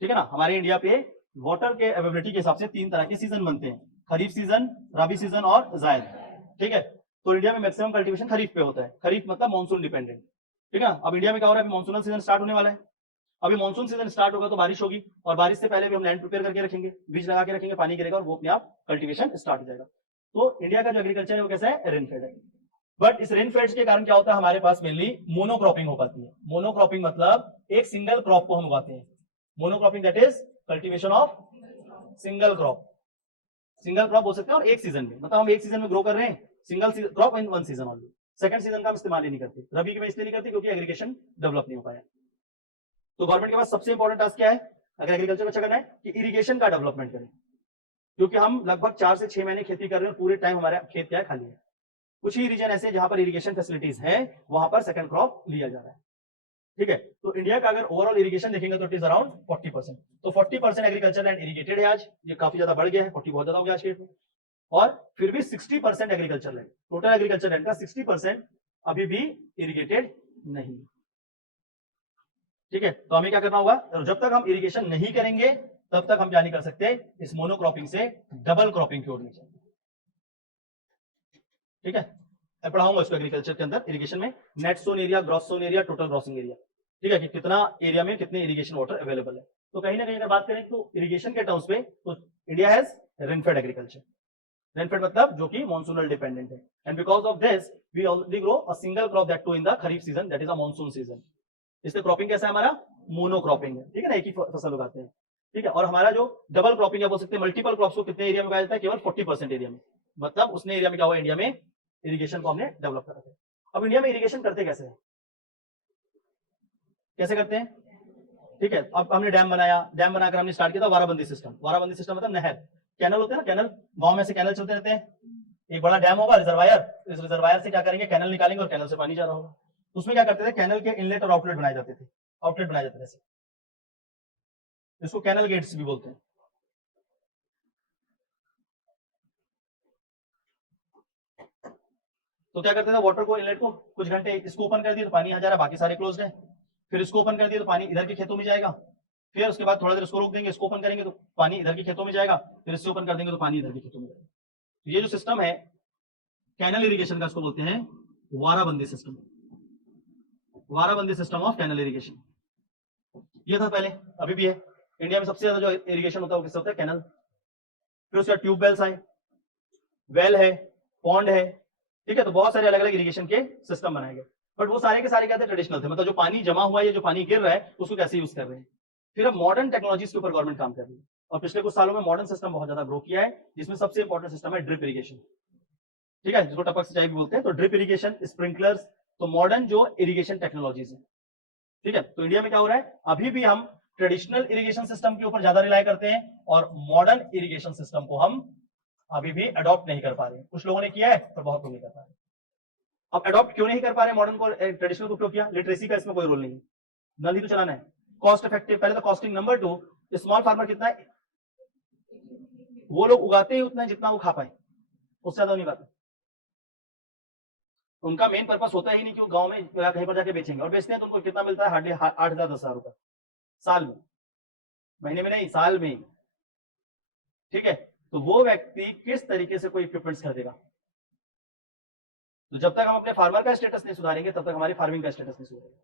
ठीक है ना, हमारे इंडिया पे वाटर के अवेलेबिलिटी के हिसाब से 3 तरह के सीजन बनते हैं, खरीफ सीजन, रबी सीजन और जायद। ठीक है, तो इंडिया में मैक्सिमम कल्टीवेशन खरीफ पे होता है। खरीफ मतलब मानसून डिपेंडेंट। ठीक है ना, अब इंडिया में क्या हो रहा है? अभी मानसूनल सीजन स्टार्ट होने वाला है। अभी मानसून सीजन स्टार्ट होगा तो बारिश होगी, और बारिश से पहले भी हम लैंड प्रिपेयर करके रखेंगे, बीज लगा के रखेंगे, पानी गिरेगा और वो अपने आप कल्टीवेशन स्टार्ट हो जाएगा। तो इंडिया का जो एग्रीकल्चर है वो कैसा है? रेनफेड है। बट इस रेनफेड के कारण क्या होता है? हमारे पास मेनली मोनोक्रॉपिंग हो पाती है। मोनोक्रॉपिंग मतलब एक सिंगल क्रॉप को हम उगाते हैं। Monocropping that is cultivation of single crop. Single crop बोल सकते हैं, और एक सीजन में, मतलब हम एक सीजन में ग्रो कर रहे हैं single crop in one season only. Second season का हम इस्तेमाल ही नहीं करते। रबी में इसलिए नहीं करते क्योंकि एग्रीगेशन डेवलप नहीं हो पाया। तो गवर्नमेंट के पास सबसे इंपॉर्टेंट टास्क क्या है अगर एग्रीकल्चर को अच्छा करना है कि इरिगेशन का डेवलपमेंट करें, क्योंकि हम लगभग 4 से 6 महीने खेती कर रहे हैं, पूरे टाइम हमारा खेत क्या है खाली है। कुछ ही रीजन ऐसे जहां पर इरिगेशन फैसिलिटीज है वहां पर सेकंड क्रॉप लिया जा रहा है। ठीक है, तो इंडिया का अगर ओवरऑल इरिगेशन देखेंगे तो इट इज अराउंड 40%। तो 40% एग्रीकल्चर लैंड इरिगेटेड है आज, ये काफी ज्यादा बढ़ गया है, 40 बहुत ज्यादा हो गया आज के डेट में। और फिर भी 60% agriculture land, total agriculture land का 60% अभी भी इरिगेटेड नहीं। ठीक है, तो हमें क्या करना होगा, जब तक हम इरिगेशन नहीं करेंगे तब तक हम क्या नहीं कर सकते, इस मोनोक्रॉपिंग से डबल क्रॉपिंग की ओर नहीं चलेंगे। ठीक है, मैं पढ़ाऊंगा इसको एग्रीकल्चर के अंदर इरिगेशन में, net sown area, gross sown area, total crossing area. ठीक है, कि कितना एरिया में कितने इरिगेशन वाटर अवेलेबल है। तो कहीं ना कहीं अगर बात करें तो इरिगेशन के टर्म्स में तो India has rainfed agriculture. Rainfed मतलब जो कि मॉनसूनल डिपेंडेंट है, and because of this we only grow a single crop that too in the kharif season, that is a monsoon season. इसलिए क्रॉपिंग कैसा है हमारा, मोनोक्रॉपिंग है। ठीक है ना, एक ही फसल उगाते हैं। ठीक है, और हमारा जो डबल क्रॉपिंग है बोल सकते हैं, मल्टीपल क्रॉप्स को कितने एरिया में उगाया जाता है, केवल 40% एरिया में। मतलब उसने एरिया में क्या हुआ, इंडिया में इरिगेशन को हमने डेवलप करा था। अब इंडिया में इरिगेशन करते कैसे हैं, कैसे करते हैं। ठीक है, अब हमने डैम बनाया, डैम बनाकर हमने स्टार्ट किया था वाराबंदी सिस्टम। वाराबंदी सिस्टम मतलब नहर, कैनल होते हैं ना, कैनल गांव में से कैनल चलते रहते हैं। एक बड़ा डैम होगा, रिजर्वायर, इस रिजर्वायर से क्या करेंगे, कैनल निकालेंगे और कैनल से पानी जा रहा होगा। उसमें क्या करते थे, कैनल के इनलेट और आउटलेट बनाए जाते थे, आउटलेट बनाए जाते थे, इसको कैनल गेट्स भी बोलते हैं। तो क्या करते थे, वाटर को, इनलेट को कुछ घंटे इसको ओपन कर दिया तो पानी यहाँ जा रहा है, बाकी सारे क्लोज्ड है। फिर इसको ओपन कर दिया तो पानी इधर के खेतों में जाएगा। फिर उसके बाद थोड़ा देर इसको रोक देंगे, इसको ओपन करेंगे तो पानी इधर के खेतों में जाएगा। फिर इससे ओपन कर देंगे तो पानी इधर के खेतों में जाएगा। तो ये जो सिस्टम है कैनल इरिगेशन का, इसको बोलते हैं warabandi system. Warabandi system of canal irrigation, ये था पहले, अभी भी है। इंडिया में सबसे ज्यादा जो इरिगेशन होता है वो किससे होता है, कैनल। फिर उसके बाद ट्यूबवेल्स आए, वेल है, पॉन्ड है। ठीक है, तो बहुत सारे अलग अलग इरिगेशन के सिस्टम बनाए गए, बट वो सारे के सारे क्या थे, ट्रेडिशनल थे। मतलब जो पानी जमा हुआ है, जो पानी गिर रहा है उसको कैसे यूज कर रहे हैं। फिर अब मॉडर्न टेक्नोलॉजीज के ऊपर गवर्नमेंट काम कर रही है, और पिछले कुछ सालों में मॉडर्न सिस्टम बहुत ज्यादा ग्रो किया है, जिसमें सबसे इंपॉर्टेंट सिस्टम है ड्रिप इरिगेशन। ठीक है, जिसको टपक सिंचाई भी बोलते हैं। तो ड्रिप इरिगेशन, स्प्रिंकलर्स, तो मॉडर्न जो इरिगेशन टेक्नोलॉजीज है। ठीक है, तो इंडिया में क्या हो रहा है, अभी भी हम ट्रेडिशनल इरिगेशन सिस्टम के ऊपर ज्यादा रिलाय करते हैं, और मॉडर्न इरिगेशन सिस्टम को हम अभी भी अडॉप्ट नहीं कर पा रहे हैं। कुछ लोगों ने किया है पर बहुत लोग नहीं कर पा रहे। अब अडॉप्ट क्यों नहीं कर पा रहे, मॉडर्न को ट्रेडिशनल को क्यों किया, लिटरेसी का इसमें कोई रोल नहीं है, नल ही तो चलाना है। कॉस्ट इफेक्टिव, पहले तो कॉस्टिंग। नंबर 2, स्मॉल फार्मर कितना है, वो लोग उगाते ही उतना है जितना वो खा पाए, उससे ज्यादा नहीं पाते। उनका मेन पर्पस होता ही नहीं कि वो गांव में या कहीं पर जाके बेचेंगे, और बेचते हैं तो उनको कितना मिलता है, हार्डली 8,000 10,000 रुपए साल में, महीने में नहीं, साल में। ठीक है, तो वो व्यक्ति किस तरीके से कोई इक्विपमेंट्स खरीदेगा। तो जब तक हम अपने फार्मर का स्टेटस नहीं सुधारेंगे तब तक हमारी फार्मिंग का स्टेटस नहीं सुधारेगा।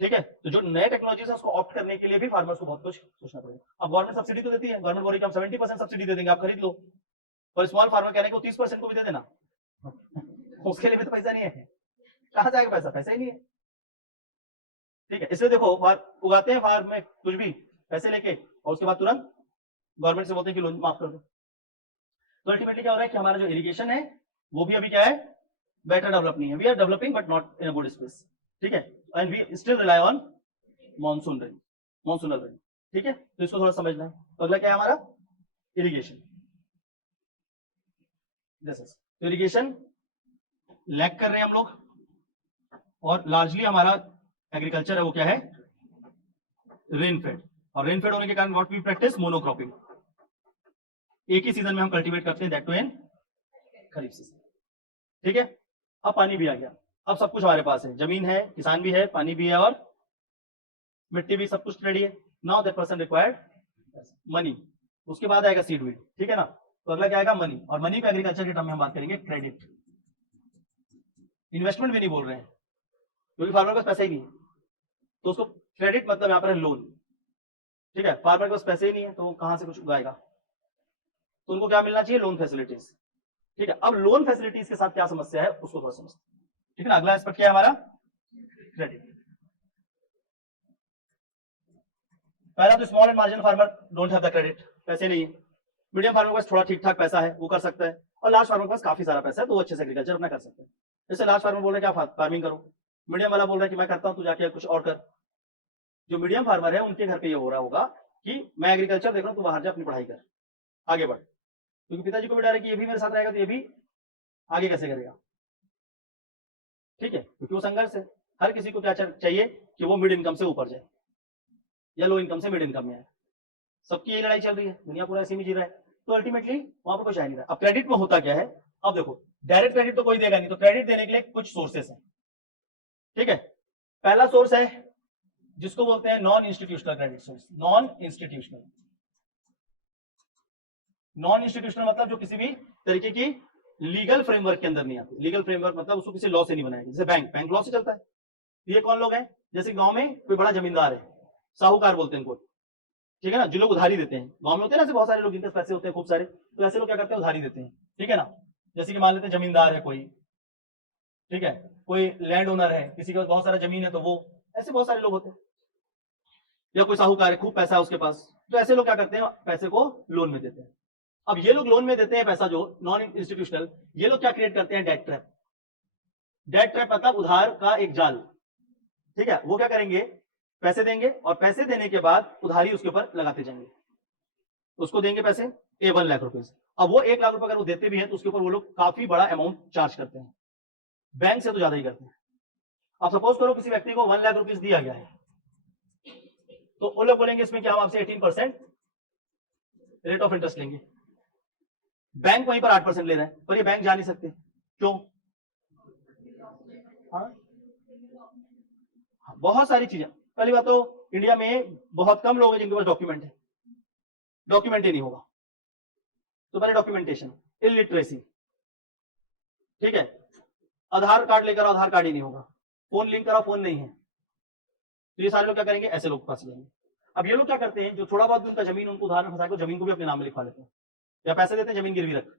ठीक है, तो जो नए टेक्नोलॉजी है उसको ऑप्ट करने के लिए भी फार्मर्स को बहुत कुछ सोचना पड़ेगा। अब गवर्नमेंट सब्सिडी तो देती है, गवर्नमेंट बोल रही है हम 70% सब्सिडी दे देंगे, आप खरीद लो। और स्मॉल फार्मर कह रहे हैं कि 30% को भी दे देना उसके लिए भी तो पैसा नहीं है, कहां जाएगा पैसा, पैसा ही नहीं है। ठीक है, इसलिए देखो उगाते हैं फार्म में कुछ भी पैसे लेके, और उसके बाद तुरंत गवर्नमेंट से बोलते हैं कि लोन माफ कर दो। तो अल्टीमेटली क्या हो रहा है कि हमारा जो इरिगेशन है वो भी अभी क्या है, बेटर डेवलप नहीं है। We are developing but not in a good space. ठीक है, and we still rely on monsoon rain, monsoonal rain. ठीक है, तो इसको थोड़ा समझना है। तो अगला क्या है हमारा, इरिगेशन। तो इरिगेशन लैक कर रहे हैं हम लोग, और लार्जली हमारा एग्रीकल्चर है वो क्या है, रेनफेड। और रेनफेड होने के कारण व्हाट वी प्रैक्टिस, मोनोक्रॉपिंग। एक ही सीजन में हम कल्टीवेट करते हैं, that too in kharif season. ठीक है, अब पानी भी आ गया, अब सब कुछ हमारे पास है, जमीन है, किसान भी है, पानी भी है, और मिट्टी भी, सब कुछ रेडी है। Now that person required money. उसके बाद आएगा सीडवीड। ठीक है ना, तो अगला क्या आएगा, मनी। और मनी पे एग्रीकल्चर के टर्म में हम बात करेंगे क्रेडिट। इन्वेस्टमेंट भी नहीं बोल रहे हैं क्योंकि फार्मर के पास पैसा ही नहीं है, तो उसको क्रेडिट मतलब यहां पर है लोन। ठीक है, फार्मर के पास पैसे ही नहीं है तो कहां से कुछ उगाएगा, तो उनको क्या मिलना चाहिए, लोन फैसिलिटीज। ठीक है, अब लोन फैसिलिटीज के साथ क्या समस्या है उसको थोड़ा समझते हैं। ठीक है ना, अगला एस्पेक्ट क्या है हमारा, क्रेडिट। पहला तो small and marginal farmer don't have the credit, पैसे नहीं है। मीडियम फार्मर के पास थोड़ा ठीक ठाक पैसा है, वो कर सकता है, और लार्ज फार्मर के पास काफी सारा पैसा है तो वो अच्छे से एग्रीकल्चर अपना कर सकते हैं। जैसे लार्ज फार्मर बोल रहे क्या फार्मिंग करो, मीडियम वाला बोल रहा है कि मैं करता हूं, तू जाके कुछ और कर। जो मीडियम फार्मर है उनके घर पे ये हो रहा होगा कि मैं एग्रीकल्चर देख रहा हूं, तू बाहर जा अपनी पढ़ाई कर, आगे बढ़, क्योंकि पिताजी को भी डर है कि ये भी मेरे साथ रहेगा तो ये भी आगे कैसे करेगा। ठीक है, क्योंकि वो संघर्ष है। हर किसी को क्या चाहिए कि वो मिड इनकम से ऊपर जाए या लो इनकम से मिड इनकम में आए। सबकी यही लड़ाई चल रही है, दुनिया पूरा ऐसे में जी रहा है, तो अल्टीमेटली वहां पर कुछ आ नहीं रहा। अब क्रेडिट में होता क्या है, अब देखो डायरेक्ट क्रेडिट तो कोई देगा नहीं, तो क्रेडिट देने के लिए कुछ सोर्सेस हैं। ठीक है, पहला सोर्स है जिसको बोलते हैं non institutional credit source. Non institutional मतलब जो किसी भी तरीके की लीगल फ्रेमवर्क के अंदर नहीं आती। लीगल फ्रेमवर्क मतलब उसको किसी लॉ से नहीं बनाया, जैसे बैंक लॉ से चलता है। ये कौन लोग हैं, जैसे गांव में कोई बड़ा जमींदार है, साहूकार बोलते हैं इनको, ठीक है ना, जो लोग उधारी देते हैं। गांव में होते हैं ना ऐसे बहुत सारे लोग जिनके पैसे होते हैं खूब सारे, तो ऐसे लोग क्या करते हैं, उधारी देते हैं। ठीक है ना, जैसे कि मान लेते हैं जमींदार है कोई, ठीक है, कोई लैंड ओनर है, किसी के पास बहुत सारा जमीन है, तो वो ऐसे बहुत सारे लोग होते हैं। या कोई साहूकार है, खूब पैसा है उसके पास, तो ऐसे लोग क्या करते हैं, पैसे को लोन में देते हैं। अब ये लोग लोन में देते हैं पैसा, जो नॉन इंस्टीट्यूशनल, ये लोग क्या क्रिएट करते हैं, डेट ट्रैप। डेट ट्रैप मतलब उधार का एक जाल। ठीक है, वो क्या करेंगे, पैसे देंगे और पैसे देने के बाद उधारी उसके ऊपर लगाते जाएंगे। उसको देंगे पैसे A1 लाख रुपए से। अब वो 1 लाख रुपए अगर वो देते भी हैं तो उसके ऊपर वो लोग काफी बड़ा अमाउंट चार्ज करते हैं, बैंक से तो ज्यादा ही करते हैं। अब सपोज करो किसी व्यक्ति को 1 लाख रुपीज दिया गया है, तो वो लोग बोलेंगे इसमें कि हम आपसे 18% रेट ऑफ इंटरेस्ट लेंगे। बैंक वहीं पर 8% ले रहे हैं, पर ये बैंक जा नहीं सकते, क्यों? हाँ? बहुत सारी चीजें। पहली बात तो इंडिया में बहुत कम लोग हैं जिनके पास डॉक्यूमेंट है, डॉक्यूमेंट ही नहीं होगा, तो पहले डॉक्यूमेंटेशन, इलिटरेसी। ठीक है, आधार कार्ड लेकर आधार कार्ड ही नहीं होगा, फोन लिंक करा फोन नहीं है, तो ये सारे लोग क्या करेंगे, ऐसे लोग के पास जाएंगे। अब ये लोग क्या करते हैं, जो थोड़ा बहुत भी उनका जमीन उनको उधार में फंसा के जमीन को भी अपने नाम में लिखवा लेते हैं, या पैसे देते हैं जमीन गिरवी रख,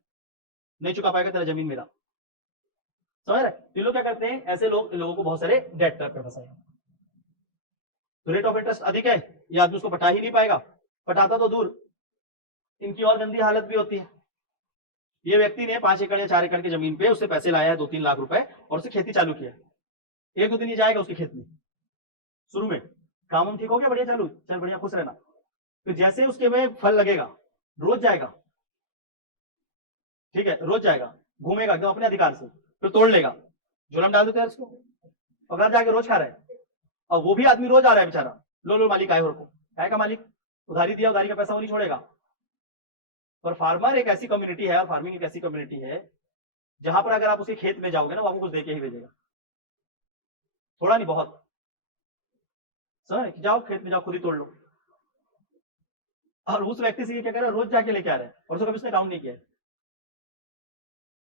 नहीं चुका पाएगा तेरा जमीन मेरा। समझ रहे? ये लोग क्या करते हैं, ऐसे लोग इन लोगों को बहुत सारे डेट ट्रैप पे फंसाएंगे। तो रेट ऑफ इंटरेस्ट अधिक है, ये आदमी उसको पटा ही नहीं पाएगा, पटाता तो दूर, इनकी और गंदी हालत भी होती है। ये व्यक्ति ने 5 एकड़ या 4 एकड़ की जमीन पे उससे पैसे लाया है 2-3 लाख रुपए, और उससे खेती चालू किया। 1-2 दिन ही जाएगा उसके खेत में, शुरू में काम ठीक हो गया, बढ़िया चालू, चल बढ़िया खुश रहना। तो जैसे उसके में फल लगेगा, रोज जाएगा, ठीक है, रोज जाएगा, घूमेगा एकदम अपने अधिकार से, फिर तोड़ लेगा, जुलम डाल देते हैं उसको, और घर जाके रोज खा रहा है। और वो भी आदमी रोज आ रहा है बेचारा, लो मालिक आए, को काय का मालिक, उधारी दिया, उधारी का पैसा वो नहीं छोड़ेगा। पर फार्मर एक ऐसी कम्युनिटी है, और फार्मिंग एक ऐसी कम्युनिटी है जहां पर अगर आप उसके खेत में जाओगे ना, वो आपको कुछ देके ही भेजेगा, थोड़ा नहीं बहुत। समझ, जाओ खेत में जाओ, खुद ही तोड़ लो। और उस व्यक्ति से ये क्या कर रहा है, रोज जाके लेके आ रहा है, और उसको कभी उसने काउंट नहीं किया है।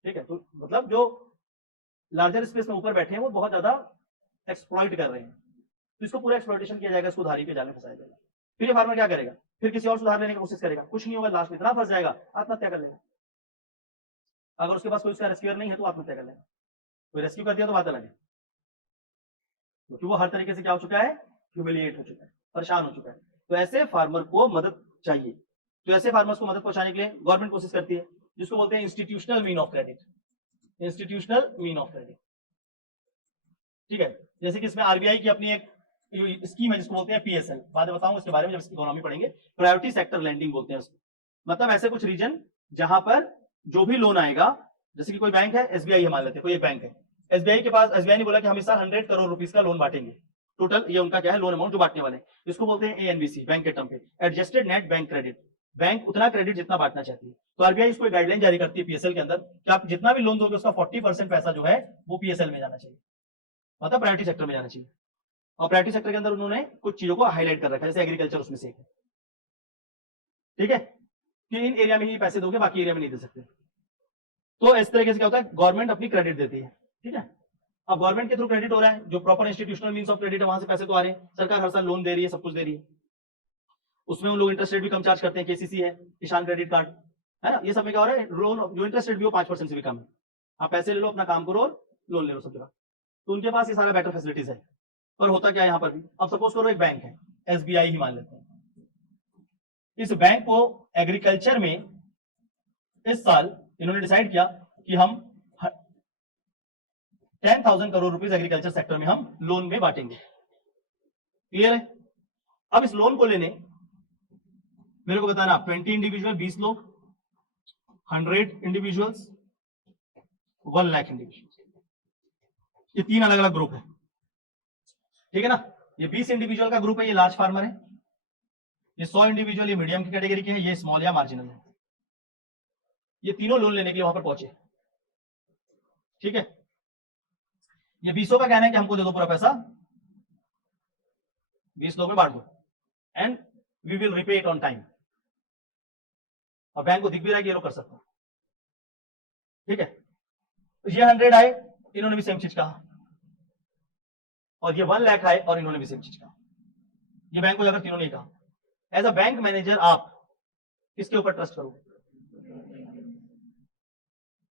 ठीक है, तो मतलब जो लार्जर स्पेस में ऊपर बैठे हैं वो बहुत ज्यादा एक्सप्लॉइट कर रहे हैं, तो इसको पूरा एक्सप्लॉइटेशन किया जाएगा, इसको उधारी पे जाल में फंसाया जाएगा। फिर ये फार्मर क्या करेगा, फिर किसी और सुधार लेने की कोशिश करेगा, कुछ नहीं होगा, लास्ट में इतना फंस जाएगा, आत्महत्या कर लेगा। अगर उसके पास कोई उसका रेस्क्यूअर नहीं है तो आत्महत्या कर लेगा, कोई रेस्क्यू कर दिया तो बात अलग है, क्योंकि वो हर तरीके से क्या हो चुका है, ह्यूमिलिएट हो चुका है, परेशान हो चुका है। तो ऐसे फार्मर को मदद चाहिए। तो ऐसे फार्मर्स को मदद पहुंचाने के लिए गवर्नमेंट कोशिश करती है, जिसको बोलते हैं institutional mean of credit. Institutional mean of credit, ठीक है, जैसे कि इसमें आरबीआई की अपनी एक स्कीम है जिसको बोलते हैं PSL, बाद में बताऊंगा इसके बारे में जब इसकी इकोनॉमी पढ़ेंगे। प्रायोरिटी सेक्टर लैंडिंग बोलते हैं उसको, मतलब ऐसे कुछ रीजन जहां पर जो भी लोन आएगा, जैसे कि कोई बैंक है, SBI मान लेते हैं, कोई एक बैंक है, SBI के पास, SBI ने बोला कि हम इस साल 100 करोड़ रुपीस का लोन बांटेंगे, टोटल ये उनका क्या है, लोन अमाउंट जो बांटने वाले हैं, इसको बोलते हैं ANBC, बैंक के टर्म पे, adjusted net bank credit. Bank उतना क्रेडिट जितना बांटना चाहती है, तो आरबीआई इसको गाइडलाइन जारी करती है PSL के अंदर कि आप जितना भी लोन दोगे उसका 40% पैसा जो है वो PSL में जाना चाहिए, मतलब प्रायोरिटी सेक्टर में जाना चाहिए। और प्रायोरिटी सेक्टर के अंदर उन्होंने कुछ चीजों को हाईलाइट कर रखा है, जैसे एग्रीकल्चर उसमें से एक है, ठीक है, कि इन एरिया में ही पैसे दोगे, बाकी एरिया में नहीं दे सकते। तो इस तरीके से क्या होता है, गवर्नमेंट अपनी क्रेडिट देती है, ठीक है। अब गवर्नमेंट के थ्रू क्रेडिट हो रहा है, जो proper institutional means of credit है वहां से पैसे तो आ रहे हैं, सरकार हर साल लोन दे रही है, सब कुछ दे रही है। उसमें उन लोग इंटरेस्ट रेट भी कम चार्ज करते हैं, KCC है, किसान क्रेडिट कार्ड है ना, ये सब में क्या हो रहा है, लोन जो इंटरेस्ट रेट भी हो 5% से भी कम है, आप पैसे ले लो, अपना काम करो और लोन ले लो सब जगह, तो उनके पास ये सारा बेटर फैसिलिटीज है। पर होता क्या है यहाँ पर भी, अब सपोज करो एक बैंक है, SBI ही मान लेते हैं, इस बैंक को एग्रीकल्चर में इस साल इन्होंने डिसाइड किया कि हम 10,000 करोड़ रुपीस एग्रीकल्चर सेक्टर में हम लोन में बांटेंगे। क्लियर है? अब इस लोन को लेने मेरे को बताना 20 इंडिविजुअल 20 लोग, 100 इंडिविजुअल्स, 1 लाख इंडिविजुअल्स, ये 3 अलग अलग ग्रुप है। ठीक है ना? ये 20 इंडिविजुअल का ग्रुप है, ये लार्ज फार्मर है। ये 100 इंडिविजुअल ये मीडियम की कैटेगरी के हैं, ये स्मॉल या मार्जिनल है। ये तीनों लोन लेने के लिए वहां पर पहुंचे। ठीक है? ये 20 का कहना है कि हमको दे दो पूरा पैसा, 20 लोग में बांट दो and we will repay it on time. और बैंक को दिख भी रहा है कि ये लोग कर सकते हैं। ठीक है? तो ये 100 आए, इन्होंने भी सेम चीज कहा, और ये 1 लाख आए और इन्होंने भी सेम चीज कहा। ये बैंक को अगर तीनों नहीं कहा, एज अ बैंक मैनेजर आप किसके ऊपर ट्रस्ट करोगे?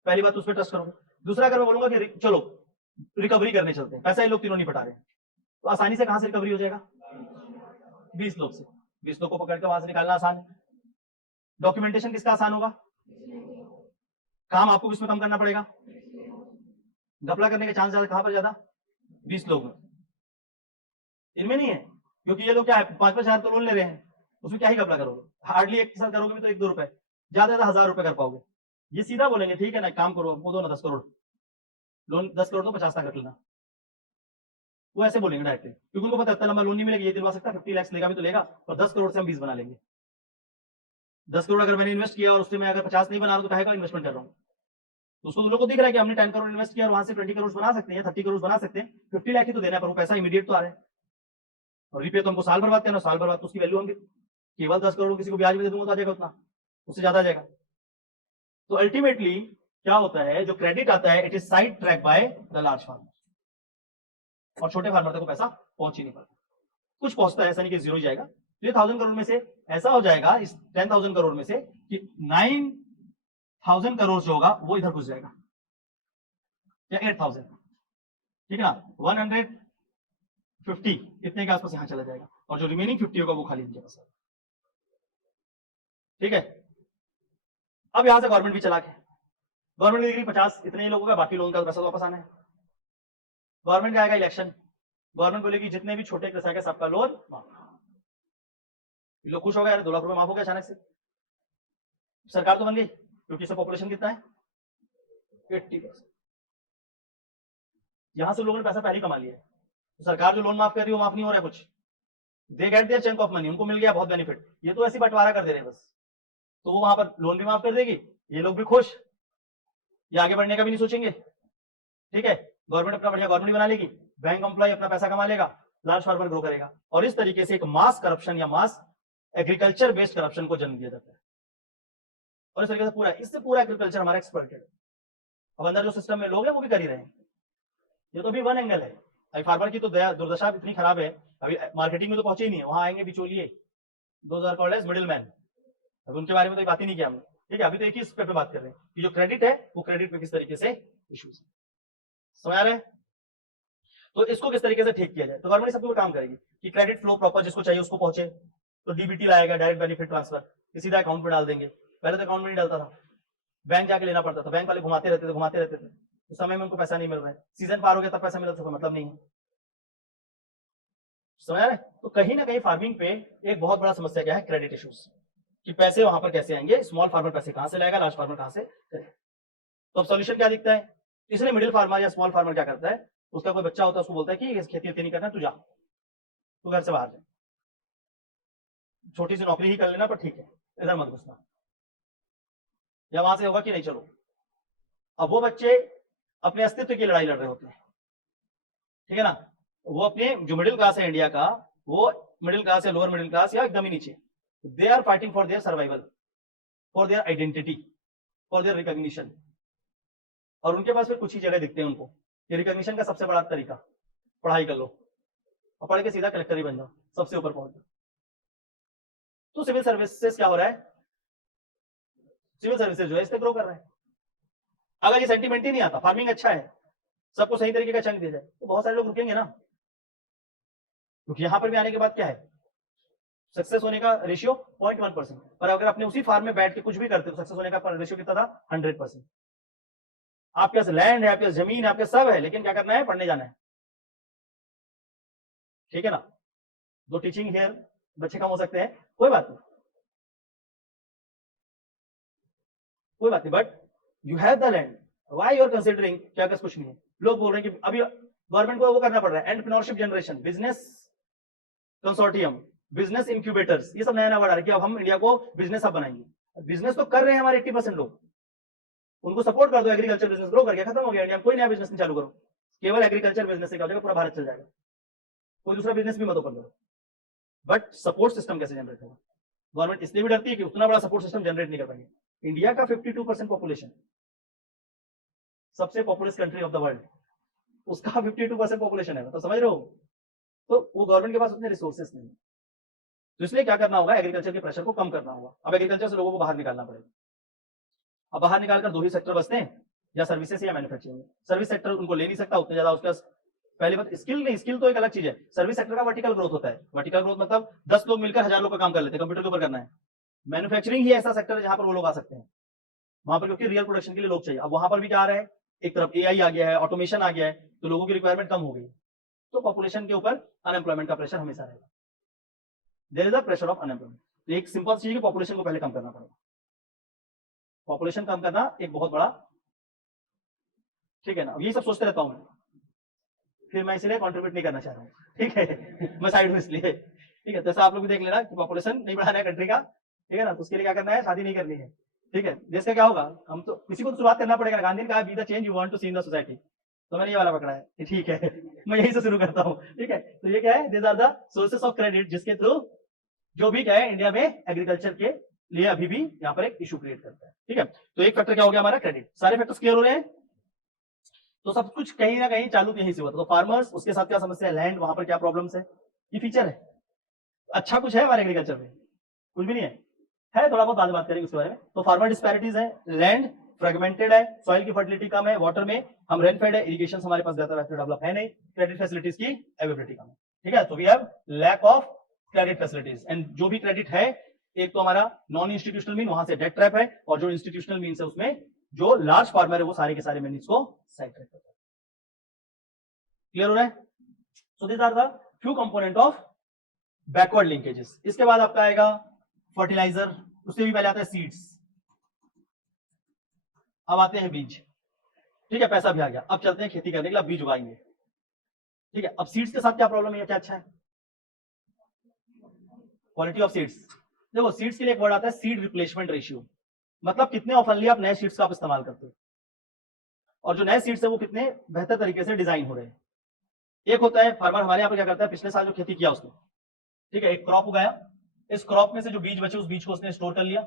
पहली बात उस पर ट्रस्ट करोगे। दूसरा, अगर मैं बोलूंगा कि चलो रिकवरी करने चलते हैं, पैसा ये लोग तीनों नहीं पटा रहे हैं, तो आसानी से कहां से रिकवरी हो जाएगा? 20 लोग से। 20 लोग को पकड़ के वहां से निकालना आसान है। डॉक्यूमेंटेशन किसका आसान होगा? काम आपको किसमें कम करना पड़ेगा? घपला करने के चांस ज्यादा कहां पर ज्यादा? 20 लोग में। इनमें नहीं है, क्योंकि ये लोग क्या है 5-5 हजार तो लोन ले रहे हैं, उसमें क्या ही घपला करोगे? हार्डली एक के साथ करोगे भी तो 1-2 रुपए, ज्यादा 1000 रुपए कर पाओगे। ये सीधा बोलेंगे ठीक है ना, काम करो, वो दो ना 10 करोड़ लोन, 10 करोड़ तो 50 लाख रख लेना। वो ऐसे बोलेंगे डायरेक्टली, क्योंकि उनको पता है इतना लंबा लोन नहीं मिलेगा, ये दिलवा सकता 50 लाख लेगा भी तो लेगा, और 10 करोड़ से हम 20 बना लेंगे। 10 करोड़ अगर मैंने इन्वेस्ट किया और उससे मैं अगर 50 नहीं बना रहा तो काहे का इन्वेस्टमेंट कर रहा हूँ? तो उसको लोगों को दिख रहा है कि हमने 10 करोड़ इन्वेस्ट किया और वहां से 20 करोड़ बना सकते हैं, 30 करोड़ बना सकते हैं, 50 लाख ही तो देना है, पर वो पैसा इमीडिएट तो आ रहा है। और रिपे तो हमको साल बर्बाद करना, साल बर्बाद तो उसकी वैल्यू होंगे, केवल 10 करोड़ किसी को ब्याज में दे दूंगा तो आ जाएगा उतना, उससे ज्यादा आ जाएगा। तो अल्टीमेटली क्या होता है, जो क्रेडिट आता है it is side track by the large farmer, और छोटे फार्मर तक को पैसा पहुंच ही नहीं पाता। कुछ पहुंचता है, ऐसा नहीं कि जीरो ही जाएगा। तो ये 1000 करोड़ में से ऐसा हो जाएगा, इस 10,000 करोड़ में से कि 9,000 करोड़ जो होगा वो इधर घुस जाएगा, या 8,000, ठीक है ना, 150 इतने के आसपास यहां चला जाएगा, और जो रिमेनिंग 50 होगा वो खाली इनके पास। ठीक है? अब यहां से गवर्नमेंट भी चला के, गवर्नमेंट ने 50 इतने ही लोगों का, बाकी लोगों का पैसा वापस आना है। गवर्नमेंट का आएगा इलेक्शन, गवर्नमेंट बोलेगी जितने भी छोटे किसान के सबका लोन माफ। लोग खुश हो गए, 2 लाख रुपए माफ हो गया अचानक से, सरकार तो बन गई, क्योंकि इसका पॉपुलेशन कितना है 80%। यहां से लोगों ने पैसा पहले कमा लिया है, तो सरकार जो लोन माफ कर रही है वो माफ नहीं हो रहा है कुछ, they get their chunk of money, उनको मिल गया बहुत बेनिफिट, ये तो ऐसी बंटवारा कर दे रहे हैं बस। तो वो वहां पर लोन भी माफ कर देगी, ये लोग भी खुश, ये आगे बढ़ने का भी नहीं सोचेंगे। ठीक है? गवर्नमेंट अपना बढ़िया गवर्नमेंट बना लेगी, बैंक एम्प्लॉय अपना पैसा कमा लेगा, लार्ज फार्मर ग्रो करेगा, और इस तरीके से एक मास करप्शन या मास एग्रीकल्चर बेस्ड करप्शन को जन्म दिया जाता है। और इस तरीके से इससे पूरा एग्रीकल्चर हमारा एक्सपर्टेड है। अब अंदर जो सिस्टम में लोग हैं वो भी कर ही रहे हैं। ये तो भी वन एंगल है। अभी फार्मर की तो दुर्दशा इतनी खराब है, अभी मार्केटिंग में तो पहुंचे ही नहीं है, वहां आएंगे बिचौलिए, those are called as middle man. अभी उनके बारे में तो बात ही नहीं किया हमने। ठीक है? अभी तो एक ही पे बात कर रहे हैं कि जो क्रेडिट है वो क्रेडिट पे किस तरीके से इश्यूज है। समझ आ रहा है? तो इसको किस तरीके से ठीक किया जाए, तो गवर्नमेंट सबके ऊपर काम करेगी कि क्रेडिट फ्लो प्रॉपर जिसको चाहिए उसको पहुंचे। तो डीबीटी लाएगा, डायरेक्ट बेनिफिट ट्रांसफर, सीधा अकाउंट में डाल देंगे। पहले तो अकाउंट में नहीं डालता था, बैंक जाके लेना पड़ता था, बैंक वाले घुमाते रहते थे, उस समय में उनको पैसा नहीं मिल रहा है, सीजन पार हो गया तब पैसा मिला तो मतलब नहीं है। समझ आ रहा है? तो कहीं ना कहीं फार्मिंग पे एक बहुत बड़ा समस्या क्या है, क्रेडिट इश्यूज, कि पैसे वहां पर कैसे आएंगे, स्मॉल फार्मर पैसे कहां से लाएगा, लार्ज फार्मर कहां से करेगा। तो अब सॉल्यूशन क्या दिखता है, इसलिए मिडिल फार्मर या स्मॉल फार्मर क्या करता है, उसका कोई बच्चा होता है उसको बोलता है कि इस खेती नहीं करना, तू जा, तू घर से बाहर जा, छोटी सी नौकरी ही कर लेना पर ठीक है, इधर मत घुसना, या वहां से होगा कि नहीं चलो। अब वो बच्चे अपने अस्तित्व की लड़ाई लड़ रहे होते हैं, ठीक है ना, वो अपने जो मिडिल क्लास है इंडिया का, वो मिडिल क्लास या लोअर मिडिल क्लास या एकदम ही नीचे, they are fighting for their survival, for their identity, for their recognition. और उनके पास फिर कुछ ही जगह दिखते हैं उनको, ये रिकॉग्निशन का सबसे बड़ा तरीका, पढ़ाई कर लो और पढ़ के सीधा कलेक्टर ही बन जाओ, सबसे ऊपर पहुंच जाओ। तो सिविल सर्विसेज क्या हो रहा है, सिविल सर्विसेज जो है इससे ग्रो कर रहा है। अगर ये सेंटीमेंट ही नहीं आता, फार्मिंग अच्छा है, सबको सही तरीके का चंक दिया जाए, तो बहुत सारे लोग रुकेंगे ना, क्योंकि यहां पर भी आने के बाद क्या है, सक्सेस होने का रेशियो 0.1%, और अगर अपने उसी फार्म में बैठ के कुछ भी करते तो सक्सेस होने का रेशियो कितना था 100%। आपके पास लैंड है, आपके पास जमीन है, आपके सब है, लेकिन क्या करना है, पढ़ने जाना है। ठीक है ना, दो टीचिंग हियर बच्चे कम हो सकते हैं, कोई बात नहीं, कोई बात नहीं, but you have the land, why you are considering क्या कुछ नहीं है। लोग बोल रहे हैं कि अभी गवर्नमेंट को वो करना पड़ रहा है, entrepreneurship generation, business consortium, business incubators, ये सब नया नया वर्ड आ रहा है कि अब हम इंडिया को बिजनेस हब बनाएंगे। बिजनेस तो कर रहे हैं हमारे 80% लोग, उनको सपोर्ट कर दो, एग्रीकल्चर बिजनेस ग्रो करके खत्म हो गया इंडिया में, कोई नया बिजनेस नहीं चालू करो, केवल एग्रीकल्चर बिजनेस से क्या हो जाएगा, पूरा भारत चल जाएगा, कोई दूसरा बिजनेस भी मत ओपन करो। बट सपोर्ट सिस्टम कैसे जनरेट होगा, गवर्नमेंट इसलिए भी डरती है कि उतना बड़ा सपोर्ट सिस्टम जनरेट नहीं कर पाएंगे। इंडिया का 52% पॉपुलेशन, सबसे populace country of the world, उसका 52% पॉपुलेशन है, तो समझ रहे हो, तो वो गवर्नमेंट के पास उतने रिसोर्सेस नहीं है। तो इसलिए क्या करना होगा, एग्रीकल्चर के प्रेशर को कम करना होगा। अब एग्रीकल्चर से लोगों को बाहर निकालना पड़ेगा। अब बाहर निकालकर दो ही सेक्टर बचते हैं, या सर्विसेज या मैन्युफैक्चरिंग। सर्विस सेक्टर उनको ले नहीं सकता उतने ज्यादा, उसके पास पहले बात स्किल नहीं, स्किल तो एक अलग चीज है। सर्विस सेक्टर का वर्टिकल ग्रोथ होता है, वर्टिकल ग्रोथ मतलब 10 लोग मिलकर 1000 लोग का काम कर लेते हैं, कंप्यूटर के ऊपर करना है। मैन्युफैक्चरिंग ही ऐसा सेक्टर है जहां पर वो लोग आ सकते हैं, वहां पर क्योंकि रियल प्रोडक्शन के लिए लोग चाहिए। अब वहां पर भी क्या आ रहा है, एक तरफ एआई आ गया है, ऑटोमेशन आ गया है, तो लोगों की रिक्वायरमेंट कम हो गई, तो पॉपुलेशन के ऊपर अनएम्प्लॉयमेंट का प्रेशर हमेशा रहेगा। There is a pressure of unemployment. तो एक सिंपल चीज है कि पॉपुलेशन को पहले कम करना पड़ेगा, पॉपुलेशन कम करना एक बहुत बड़ा, ठीक है ना। ये सब सोचते रहता हूं मैं, फिर मैं इसलिए कंट्रीब्यूट नहीं करना चाह रहा हूँ, ठीक है मैं साइड में इसलिए, ठीक है। जैसा आप लोग भी देख लेना कि पॉपुलेशन नहीं बढ़ाना है कंट्री का, ठीक है ना, तो उसके लिए क्या करना है, शादी नहीं करनी है, ठीक है। देश का क्या होगा, हम तो किसी को तो शुरुआत करना पड़ेगा। गांधी ने कहा be the change you want to see in the society, तो मैंने ये वाला पकड़ा है कि ठीक है मैं यही से शुरू करता हूँ, ठीक है। तो ये क्या है, this are the sources of credit, जिसके थ्रू जो भी क्या है इंडिया में एग्रीकल्चर के लिए अभी भी यहाँ पर एक इशू क्रिएट करता है, ठीक है। तो एक फैक्टर क्या हो गया हमारा, क्रेडिट। सारे फैक्टर्स क्लियर हो रहे हैं, तो सब कुछ कहीं ना कहीं चालू यहीं से होता है। तो फार्मर्स, उसके साथ क्या समस्या है, लैंड, वहां पर क्या प्रॉब्लम्स है, ये फीचर है। अच्छा कुछ है हमारे एग्रीकल्चर में, कुछ भी नहीं है थोड़ा बहुत बाद में बात करेंगे उसके बारे में। तो फार्मर डिस्पैरिटीज है, लैंड फ्रेगमेंटेड है, सॉइल की फर्टिलिटी कम है, वाटर में हम रेनफेड है, इरिगेशन हमारे पास बेहतर डेवलप है नहीं, क्रेडिट फैसिलिटीज की अवेलेबिलिटी कम है, ठीक है। तो we have lack of credit facilities, and जो भी क्रेडिट है, एक तो हमारा नॉन इंस्टीट्यूशनल मीन, वहां से डेट ट्रैप है, और जो इंस्टीट्यूशनल मीन है उसमें जो लार्ज फार्मर है वो सारे के सारे मीन्स को साइड ट्रैक करता है। क्लियर हो रहा है। So this are the few component of backward linkages. इसके बाद आपका आएगा फर्टिलाइजर, उससे भी पहले आता है सीड्स, अब आते हैं बीज, ठीक है। पैसा भी आ गया, अब चलते हैं खेती करने के लिए, अब बीज उगाएंगे, ठीक है। अब सीड्स के साथ क्या प्रॉब्लम है, क्या अच्छा है, क्वालिटी ऑफ सीड्स। देखो सीड्स के लिए एक वर्ड आता है सीड रिप्लेसमेंट रेशियो, मतलब कितने ऑफनली आप नए सीड्स का आप इस्तेमाल करते हो, और जो नए सीड्स है वो कितने बेहतर तरीके से डिजाइन हो रहे हैं। एक होता है फार्मर हमारे यहाँ पे क्या करता है, पिछले साल जो खेती किया उसने, ठीक है, एक क्रॉप उगाया, इस क्रॉप में से जो बीज बचे उस बीज को उसने स्टोर कर लिया,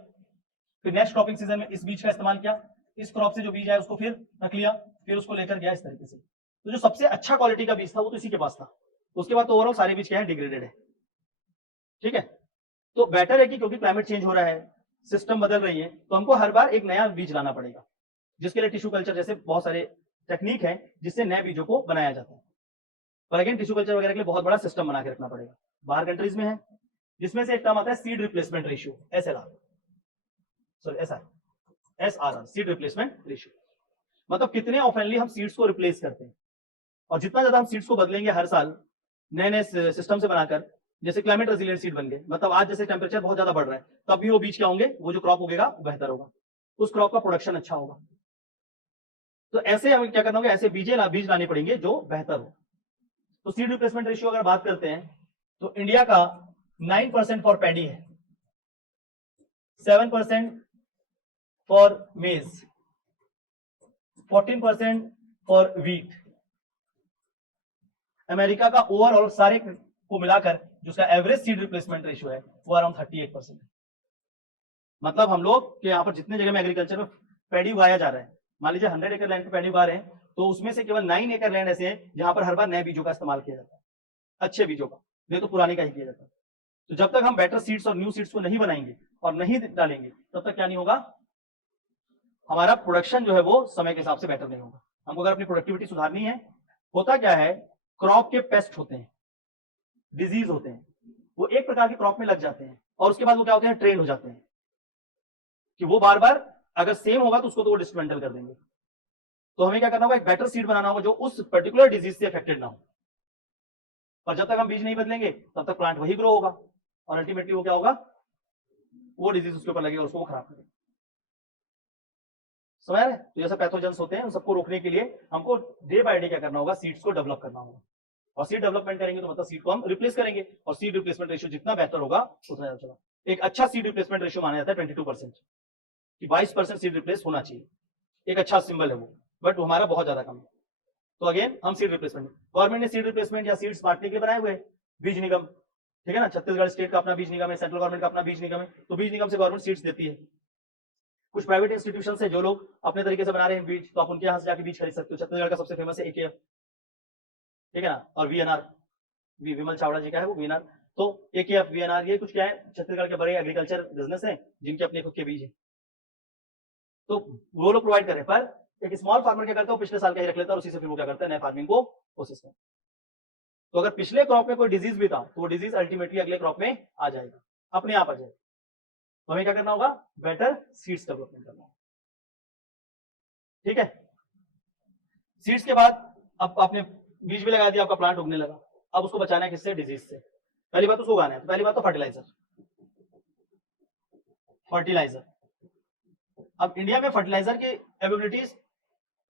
फिर नेक्स्ट क्रॉपिंग सीजन में इस बीज का इस्तेमाल किया, इस क्रॉप से जो बीज आया उसको फिर रख लिया, फिर उसको लेकर गया इस तरीके से। तो जो सबसे अच्छा क्वालिटी का बीज था वो तो इसी के पास था, उसके बाद तो ओवरऑल सारे बीज क्या है, डिग्रेडेड है, ठीक है। तो बेटर है कि क्योंकि क्लाइमेट चेंज हो रहा है, सिस्टम बदल रही है, तो हमको हर बार एक नया बीज लाना पड़ेगा, जिसके लिए टिश्यू कल्चर जैसे बहुत सारे टेक्निक है जिससे नए बीजों को बनाया जाता है। पर अगेन टिश्यू कल्चर वगैरह के लिए बहुत बड़ा सिस्टम बना के रखना पड़ेगा, बाहर कंट्रीज में है, जिसमें से एक टर्म आता है seed replacement ratio, SLR, sorry SRR, seed replacement ratio, मतलब कितने ऑफनली हम सीड्स को रिप्लेस करते हैं। और जितना ज्यादा हम सीड्स को बदलेंगे हर साल नए नए सिस्टम से बनाकर, जैसे क्लाइमेट रेजिलिएंट सीड बन गए, मतलब आज जैसे टेम्परेचर बहुत ज्यादा बढ़ रहा है, तब भी वो बीज क्या होंगे, वो जो क्रॉप उगेगा वो बेहतर होगा, उस क्रॉप का प्रोडक्शन अच्छा होगा। तो ऐसे हमें क्या करना होगा, ऐसे बीज लाने पड़ेंगे जो बेहतर हो। तो सीड रिप्लेसमेंट रेशियो अगर बात करते हैं तो इंडिया का 9% फॉर पैडी है, 7% फॉर मेज, 14% फॉर व्हीट। अमेरिका का ओवरऑल सारे को मिलाकर जो उसका एवरेज सीड रिप्लेसमेंट रेशियो है वो अराउंड 38% है। मतलब हम लोग के यहाँ पर जितने जगह में एग्रीकल्चर में पैडी उगाया जा रहा है, मान लीजिए 100 एकड़ लैंड पे पैडी उगा रहे हैं, तो उसमें से केवल 9 एकड़ लैंड ऐसे हैं जहां पर हर बार नए बीजों का इस्तेमाल किया जाता है, अच्छे बीजों का, नहीं तो पुराने का ही किया जाता है। तो जब तक हम बेटर सीड्स और न्यू सीड्स को नहीं बनाएंगे और नहीं डालेंगे, तब तक क्या नहीं होगा, हमारा प्रोडक्शन जो है वो समय के हिसाब से बेटर नहीं होगा। हमको अगर अपनी प्रोडक्टिविटी सुधारनी है, होता क्या है, क्रॉप के पेस्ट होते हैं, डिजीज होते हैं, वो एक प्रकार के क्रॉप में लग जाते हैं, और उसके बाद वो क्या होते हैं, ट्रेंड हो जाते हैं कि वो बार बार अगर सेम होगा तो उसको तो वो डिस्मेंटल कर देंगे। तो हमें क्या करना होगा, एक बेटर सीड बनाना होगा जो उस पर्टिकुलर डिजीज से अफेक्टेड ना हो। पर जब तक हम बीज नहीं बदलेंगे तब तक प्लांट वही ग्रो होगा और अल्टीमेटली वो क्या होगा, वो डिजीज उसके ऊपर लगेगा, उसको वो खराब करेगा। समझ रहे? तो जैसे पैथोजेंस होते हैं उन सबको रोकने के लिए हमको डे बाय डे क्या करना होगा, सीड्स को डेवलप करना होगा। और सीड डेवलपमेंट करेंगे तो मतलब सीड को हम रिप्लेस करेंगे, और सीड रिप्लेसमेंट रेशियो जितना बेहतर होगा उतना ज्यादा चला। एक अच्छा सीड रिप्लेसमेंट रेशियो माना जाता है 22% कि 22% सीड रिप्लेस होना चाहिए, एक अच्छा सिंबल है वो, बट हमारा बहुत ज्यादा कम है। तो अगेन हम सीड रिप्लेसमेंट, गवर्नमेंट ने सीड रिप्लेसमेंट या सीड्स बांटने के लिए बनाए हुए हैं बीज निगम, ठीक है ना। छत्तीसगढ़ स्टेट का अपना बीज निगम है, सेंट्रल गवर्नमेंट का अपना बीज निगम है, तो बीज निगम से गवर्नमेंट सीड्स देती है। कुछ प्राइवेट इंस्टीट्यूशन है जो लोग अपने तरीके से बना रहे हैं बीज, तो आप उनके यहां से जाके बीज खरीद सकते हो। छत्तीसगढ़ का सबसे फेमस है AKF, ठीक है ना, और VNR, विमल चावड़ा जी का है वो VNR। तो AKF VNR ये कुछ क्या है, छत्तीसगढ़ के बड़े एग्रीकल्चर बिजनेस है जिनके अपने खुद के बीज है, तो वो लोग प्रोवाइड कर रहे हैं। पर एक स्मॉल फार्मर क्या करता है, पिछले साल का ही रख लेता है और उसी से फिर वो क्या करता है, नए फार्मिंग को कोशिश करता है। तो अगर पिछले क्रॉप में कोई डिजीज भी था तो वो डिजीज अल्टीमेटली अगले क्रॉप में आ जाएगा, अपने आप आ जाएगा। तो हमें क्या करना होगा, बेटर सीड्स डेवलपमेंट करना होगा, ठीक है। सीड्स के बाद अब आपने बीज भी लगा दिया, आपका प्लांट उगने लगा, अब उसको बचाना है किससे, डिजीज से। पहली बात उसको उगाना है, तो पहली बात तो फर्टिलाइजर। अब इंडिया में फर्टिलाइजर की एबिलिटीज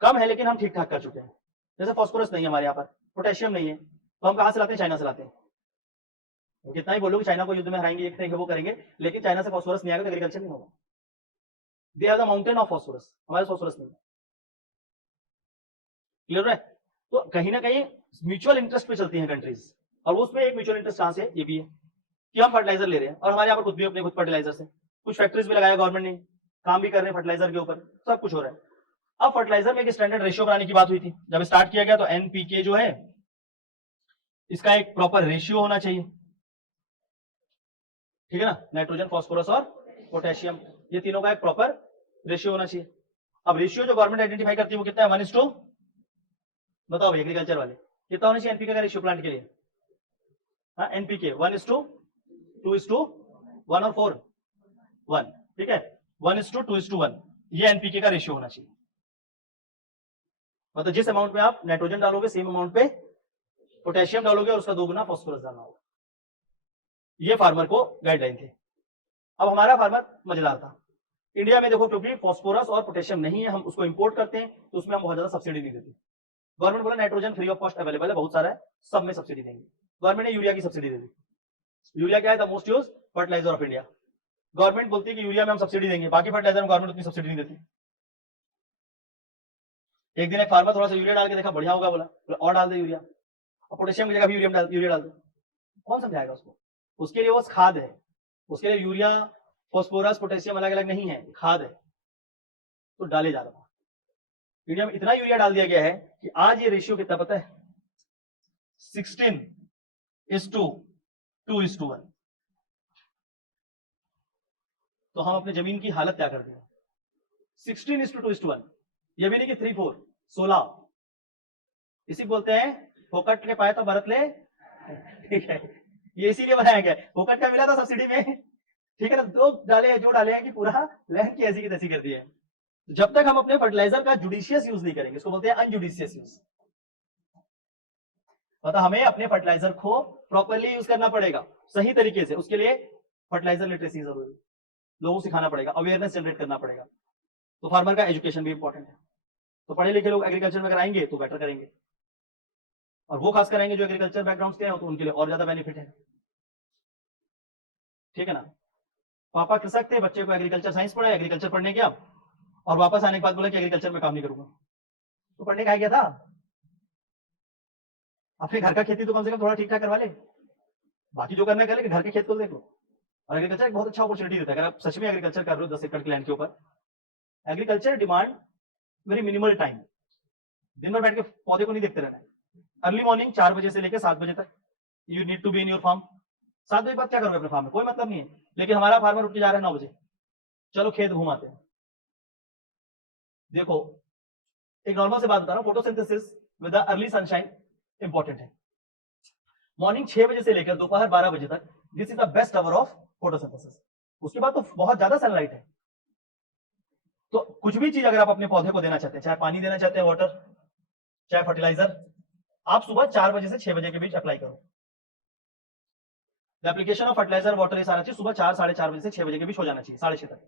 कम है, लेकिन हम ठीक ठाक कर चुके हैं। जैसे फॉस्फोरस नहीं है हमारे यहाँ पर, पोटेशियम नहीं है, तो हम कहां से लाते हैं, चाइना से लाते हैं। कितना ही बोलोगे चाइना को युद्ध में हराएंगे, ये करेंगे वो करेंगे, लेकिन चाइना से फॉस्फोरस नहीं आएगा तो एग्रीकल्चर नहीं होगा। They have the mountain of phosphorus, हमारे फॉस्फोरस नहीं है। क्लियर है? तो कहीं ना कहीं म्यूचुअल इंटरेस्ट पे चलती हैं कंट्रीज, और उसमें एक म्यूचुअल इंटरेस्ट कहां से, ये भी है कि हम फर्टिलाइजर ले रहे हैं, और हमारे यहाँ पर खुद भी अपने खुद फर्टिलाइजर से कुछ फैक्ट्रीज भी लगाया गवर्नमेंट ने, काम भी कर रहे हैं फर्टिलाइजर के ऊपर, सब कुछ हो रहा है। अब फर्टिलाइजर में एक स्टैंडर्ड रेशियो बनाने की बात हुई थी जब स्टार्ट किया गया, तो NPK जो है इसका एक प्रॉपर रेशियो होना चाहिए, ठीक है ना, नाइट्रोजन, फास्फोरस और पोटेशियम, ये तीनों का एक प्रॉपर रेशियो होना चाहिए। अब रेशियो जो गवर्नमेंट आइडेंटिफाई करती है वो कितना है, 1:2, बताओ भाई एग्रीकल्चर वाले, कितना होना चाहिए एनपीके का रेशियो प्लांट के लिए? हाँ, एनपीके 1:2:1 और 4:1, ठीक है, 1:2:1, ये एनपीके का रेशियो होना चाहिए। मतलब जिस अमाउंट में आप नाइट्रोजन डालोगे सेम अमाउंट पे पोटेशियम डालोगे और उसका 2 गुना फॉस्फोरस डालना होगा। ये फार्मर को गाइडलाइन थी। अब हमारा फार्मर मजेदार था, इंडिया में देखो क्योंकि फॉस्फोरस और पोटेशियम नहीं है, हम उसको इंपोर्ट करते हैं, तो उसमें हम बहुत ज्यादा सब्सिडी नहीं देते। गवर्नमेंट बोला nitrogen free of cost available है, बहुत सारा है, सब में सब्सिडी देंगे। गवर्नमेंट ने यूरिया की सब्सिडी दे दी। यूरिया क्या है, the most use fertilizer of India. Government बोलती है कि यूरिया में हम सब्सिडी देंगे, बाकी फर्टिलाइजर में गवर्नमेंट उतनी सब्सिडी नहीं देती। एक दिन एक फार्मर थोड़ा सा यूरिया डाल के देखा, बढ़िया होगा, बोला और डाल दे यूरिया, और पोटेशियम की जगह भी यूरिया डाल दो। कौन समझाएगा उसको? उसके लिए वो खाद है, उसके लिए यूरिया फॉस्फोरस पोटेशियम अलग अलग नहीं है, खाद है, तो डाले जा रहा था। इंडिया में इतना यूरिया डाल दिया गया है कि आज ये रेशियो कितना पता है, 16:2:1। तो हम अपने जमीन की हालत क्या कर दें, 16:2:1, ये भी नहीं कि 3-4, 16। इसी बोलते हैं फोकट के पाए तो बरत ले, ठीक है, ये इसीलिए बनाया गया। फोकट का मिला था सब्सिडी में, ठीक है ना, दो डाले हैं जो डाले हैं कि पूरा लैंड की ऐसी की तैसी कर दी है। जब तक हम अपने फर्टिलाइजर का जुडिशियस यूज नहीं करेंगे, इसको बोलते हैं अनजुडिशियस यूज, मतलब हमें अपने फर्टिलाइजर को प्रॉपरली यूज करना पड़ेगा सही तरीके से। उसके लिए फर्टिलाइजर लिटरेसी जरूरी है, लोगों को सिखाना पड़ेगा, अवेयरनेस जनरेट करना पड़ेगा। तो फार्मर का एजुकेशन भी इंपॉर्टेंट है। तो पढ़े लिखे लोग एग्रीकल्चर में अगर आएंगे तो बेटर करेंगे, और वो खास करेंगे जो एग्रीकल्चर बैकग्राउंड के हैं, तो उनके लिए और ज्यादा बेनिफिट है, ठीक है ना। पापा कृषक थे, बच्चे को एग्रीकल्चर साइंस पढ़ा, एग्रीकल्चर पढ़ने गया और वापस आने के बाद बोला कि एग्रीकल्चर में काम नहीं करूंगा, तो पढ़ने का गया था, अपने घर का खेती तो कम से कम थोड़ा ठीक ठाक करवा ले, बाकी जो करना है कर ले, घर के खेत को देख लो। और एग्रीकल्चर एक बहुत अच्छा अपॉर्चुनिटी देता है, अगर आप सच में एग्रीकल्चर कर रहे हो 10 एकड़ के लैंड के ऊपर। Agriculture demand very minimal time, दिन भर बैठ के पौधे को नहीं देखते रहना है। अर्ली मॉर्निंग 4 बजे से लेकर 7 बजे तक you need to be in your farm. 7 बजे बाद क्या करोगे अपने फार्म में, कोई मतलब नहीं है। लेकिन हमारा फार्मर उठ के जा रहा है 9 बजे, चलो खेत घुमाते हैं। देखो एक नॉर्मल से बात बता रहा हूं, photosynthesis with the early sunshine important है। मॉर्निंग 6 बजे से लेकर दोपहर 12 बजे तक, this is the best hour of photosynthesis. उसके बाद तो बहुत ज्यादा सनलाइट है, तो कुछ भी चीज अगर आप अपने पौधे को देना चाहते हैं, चाहे पानी देना चाहते हैं, वाटर, चाहे फर्टिलाइजर, आप सुबह 4 बजे से 6 बजे के बीच अप्लाई करो। एप्लीकेशन ऑफ फर्टिलाइजर, वाटर, ये सारा चीज सुबह 4 साढ़े 4 बजे से 6 बजे के बीच हो जाना चाहिए, 6:30 तक।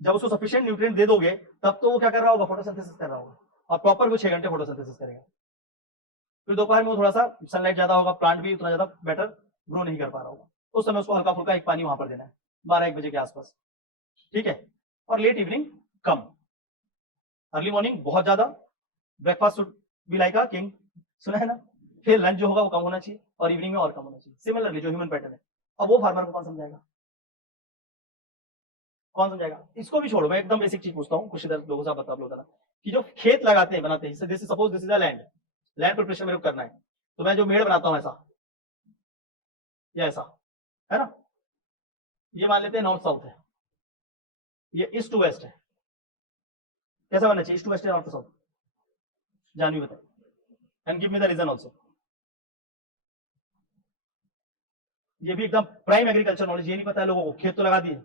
जब उसको सफिशिएंट न्यूट्रिएंट दे दोगे तब तो वो क्या कर रहा होगा, फोटोसिंथेसिस कर रहा होगा, और प्रॉपर वो 6 घंटे फोटोसिंथेसिस करेगा। फिर दोपहर में वो थोड़ा सा सनलाइट ज्यादा होगा, प्लांट भी उतना ज्यादा बेटर ग्रो नहीं कर पा रहा होगा, उस समय उसको हल्का फुल्का एक पानी वहां पर देना है 12-1 बजे के आसपास, ठीक है। और लेट इवनिंग कम, अर्ली मॉर्निंग बहुत ज्यादा, breakfast should be like a king, सुना है ना। फिर लंच जो होगा वो कम होना चाहिए और इवनिंग में और कम होना चाहिए, सिमिलरली जो ह्यूमन पैटर्न है। अब वो फार्मर को कौन समझाएगा, कौन समझाएगा? इसको भी छोड़ो, मैं एकदम बेसिक चीज पूछता हूँ, कुछ इधर लोगों से बता लो जरा, कि जो खेत लगाते हैं बनाते हैं, this is suppose this is a land, land preparation मेरे को करना है, तो मैं जो मेड़ बनाता हूँ ऐसा या ऐसा, है ना, ये मान लेते हैं नॉर्थ साउथ है, ये ईस्ट टू वेस्ट है, कैसा बनना चाहिए, ईस्ट टू वेस्ट है नॉर्थ टू साउथ, जानवी बताइए, and give me the reason also. ये भी एकदम प्राइम एग्रीकल्चर नॉलेज, ये नहीं पता है लोगों को, खेत तो लगा दिए,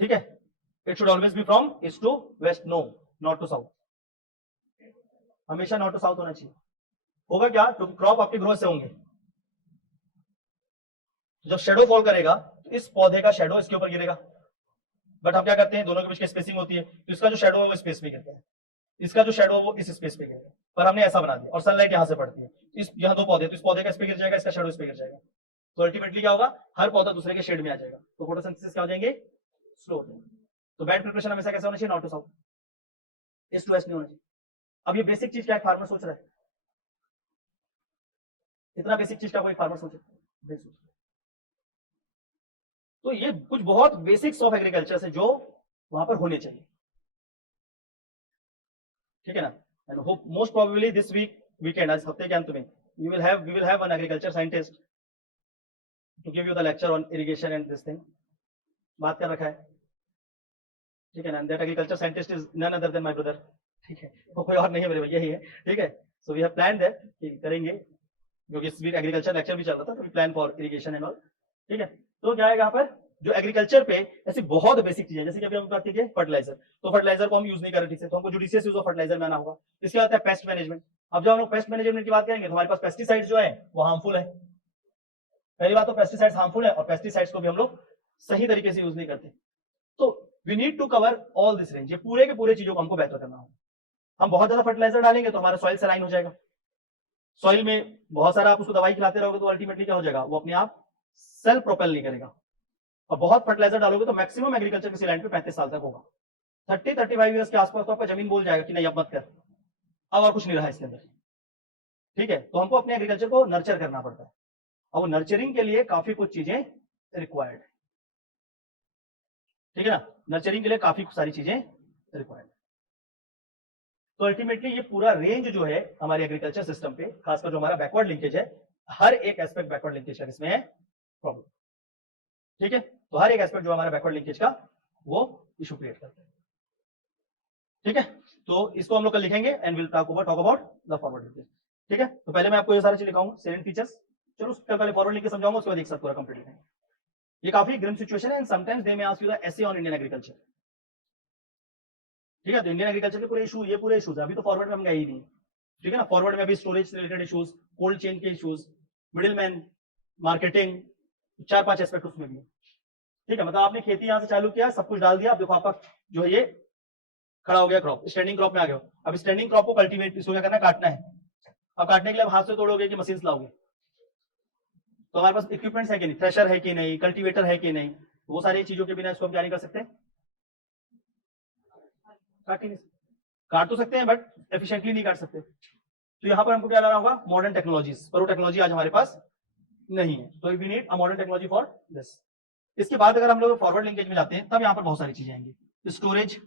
ठीक है। It should always be from east to west, no north to south, हमेशा नॉर्थ टू साउथ होना चाहिए। होगा क्या, क्योंकि क्रॉप आपके ग्रोथ से होंगे, जब शेडो फॉल करेगा तो इस पौधे का शेडो इसके ऊपर गिरेगा, बट हम क्या करते हैं, दोनों के बीच की स्पेसिंग होती है, तो इसका जो शेडो है वो स्पेस पे गिरता है, इसका जो शेडो है वो इस स्पेस पे गिरेगा, पर हमने ऐसा बना दिया, और सनलाइट यहां से पड़ती है, इस यहाँ 2 पौधे, तो इस पौधे का इस पे गिर जाएगा, इसका शेडो इस पे गिर जाएगा, तो अल्टीमेटली क्या होगा, हर पौधा दूसरे के शेड में आ जाएगा, तो फोटोसिंथेसिस क्या हो जाएंगे, स्लो हो जाएंगे। तो बेड प्रिपरेशन हमेशा कैसा होना चाहिए, north to south, east to west नहीं होना चाहिए। अब ये बेसिक चीज क्या एक फार्मर सोच रहा है, इतना बेसिक चीज का कोई फार्मर सोच रहा है, तो ये कुछ बहुत बेसिक्स ऑफ एग्रीकल्चर है जो वहां पर होने चाहिए, ठीक है ना। And hope most probably this weekend, आज हफ्ते के अंत में we will have an agriculture scientist to give you the lecture on irrigation and this thing, बात कर रखा है, ठीक है ना। That agriculture scientist is none other than my brother, ठीक है, वो कोई और नहीं है, मेरे भैया ही है, ठीक है। So we have plan that कि करेंगे, क्योंकि इस वीक एग्रीकल्चर लेक्चर भी चल रहा था, तो we plan for irrigation and all, ठीक है। तो क्या है यहाँ पर, जो एग्रीकल्चर पे ऐसी बहुत बेसिक चीजें, जैसे कि अभी हम बात की फर्टिलाइजर, तो फर्टिलाइजर को हम यूज नहीं कर रहे ठीक से, तो हमको जुडिशियस यूज ऑफ फर्टिलाइजर में आना होगा। इसके बाद है पेस्ट मैनेजमेंट। अब जब हम लोग पेस्ट मैनेजमेंट की बात करेंगे तो हमारे पास पेस्टिसाइड्स जो है वो हार्मफुल है, पहली बात तो पेस्टिसाइड्स हार्मफुल है, और पेस्टिसाइड्स को भी हम लोग सही तरीके से यूज नहीं करते, तो we need to cover all this range, ये पूरे के पूरे चीजों को हमको बेहतर करना होगा। हम बहुत ज्यादा फर्टिलाइजर डालेंगे तो हमारा सॉइल सलाइन हो जाएगा, सॉइल में बहुत सारा आप उसको दवाई खिलाते रहोगे तो अल्टीमेटली क्या हो जाएगा, वो अपने आप सेल्फ प्रोपेल नहीं करेगा, और बहुत फर्टिलाइजर डालोगे तो मैक्सिमम एग्रीकल्चर किसी लैंड पे 35 साल तक होगा, 30-35 ईयर्स के आसपास तो आपका जमीन बोल जाएगा कि नहीं अब मत कर, अब और कुछ नहीं रहा इसके अंदर, ठीक है। तो हमको अपने एग्रीकल्चर को नर्चर करना पड़ता है, और नर्चरिंग के लिए काफी कुछ चीजें रिक्वायर्ड है, ठीक है ना, नर्चरिंग के लिए काफी सारी चीजें रिक्वायर्ड। तो अल्टीमेटली ये पूरा रेंज जो है हमारे एग्रीकल्चर सिस्टम पे, खासकर जो हमारा बैकवर्ड लिंकेज है, हर एक एस्पेक्ट बैकवर्ड लिंकेज का इसमें है प्रॉब्लम, ठीक है। तो हर एक एस्पेक्ट जो हमारा बैकवर्ड लिंकेज का वो इशू क्रिएट करता है, ठीक है। तो इसको हम लोग कल लिखेंगे and will talk about the forward linkage, ठीक है। तो पहले मैं आपको ये सारी चीज लिखाऊंगा, सेलेंट फीचर्स, चलो उसके पहले फॉरवर्ड लिंकेज समझाऊंगा, उसके बाद एक साथ पूरा कंप्लीट लिखेंगे। ये काफी ग्रिम सिचुएशन है, and sometimes they may ask you the essay on Indian agriculture, ठीक है। तो इंडियन एग्रीकल्चर के पूरे इशू, ये पूरे इशूज है, अभी तो फॉरवर्ड में हम गए ही नहीं, ठीक है ना। फॉरवर्ड में अभी स्टोरेज से रिलेटेड इशूज, कोल्ड चेन के issues, middle man, marketing, 4-5 aspect उसमें भी है, ठीक है। मतलब आपने खेती यहां से चालू किया, सब कुछ डाल दिया, अब देखो आपका जो है ये खड़ा हो गया क्रॉप, स्टैंडिंग क्रॉप में आ गया। अब स्टैंडिंग क्रॉप को कल्टीवेट, इसको क्या करना है, काटना है। अब काटने के लिए हाथ से तोड़ोगे कि मशीन लाओगे, तो हमारे पास इक्विपमेंट्स है कि नहीं, थ्रेशर है कि नहीं, कल्टीवेटर है कि नहीं, वो सारी चीजों के बिना इसको हम क्या नहीं कर सकते, काट तो सकते हैं बट एफिशिएंटली नहीं काट सकते। तो यहां पर हमको क्या लाना होगा, मॉडर्न टेक्नोलॉजीज, पर वो टेक्नोलॉजी आज हमारे पास नहीं है, तो we need a modern technology for this. इसके बाद अगर हम लोग फॉरवर्ड लिंकेज में जाते हैं तब यहाँ पर बहुत सारी चीजें आएंगी, स्टोरेज।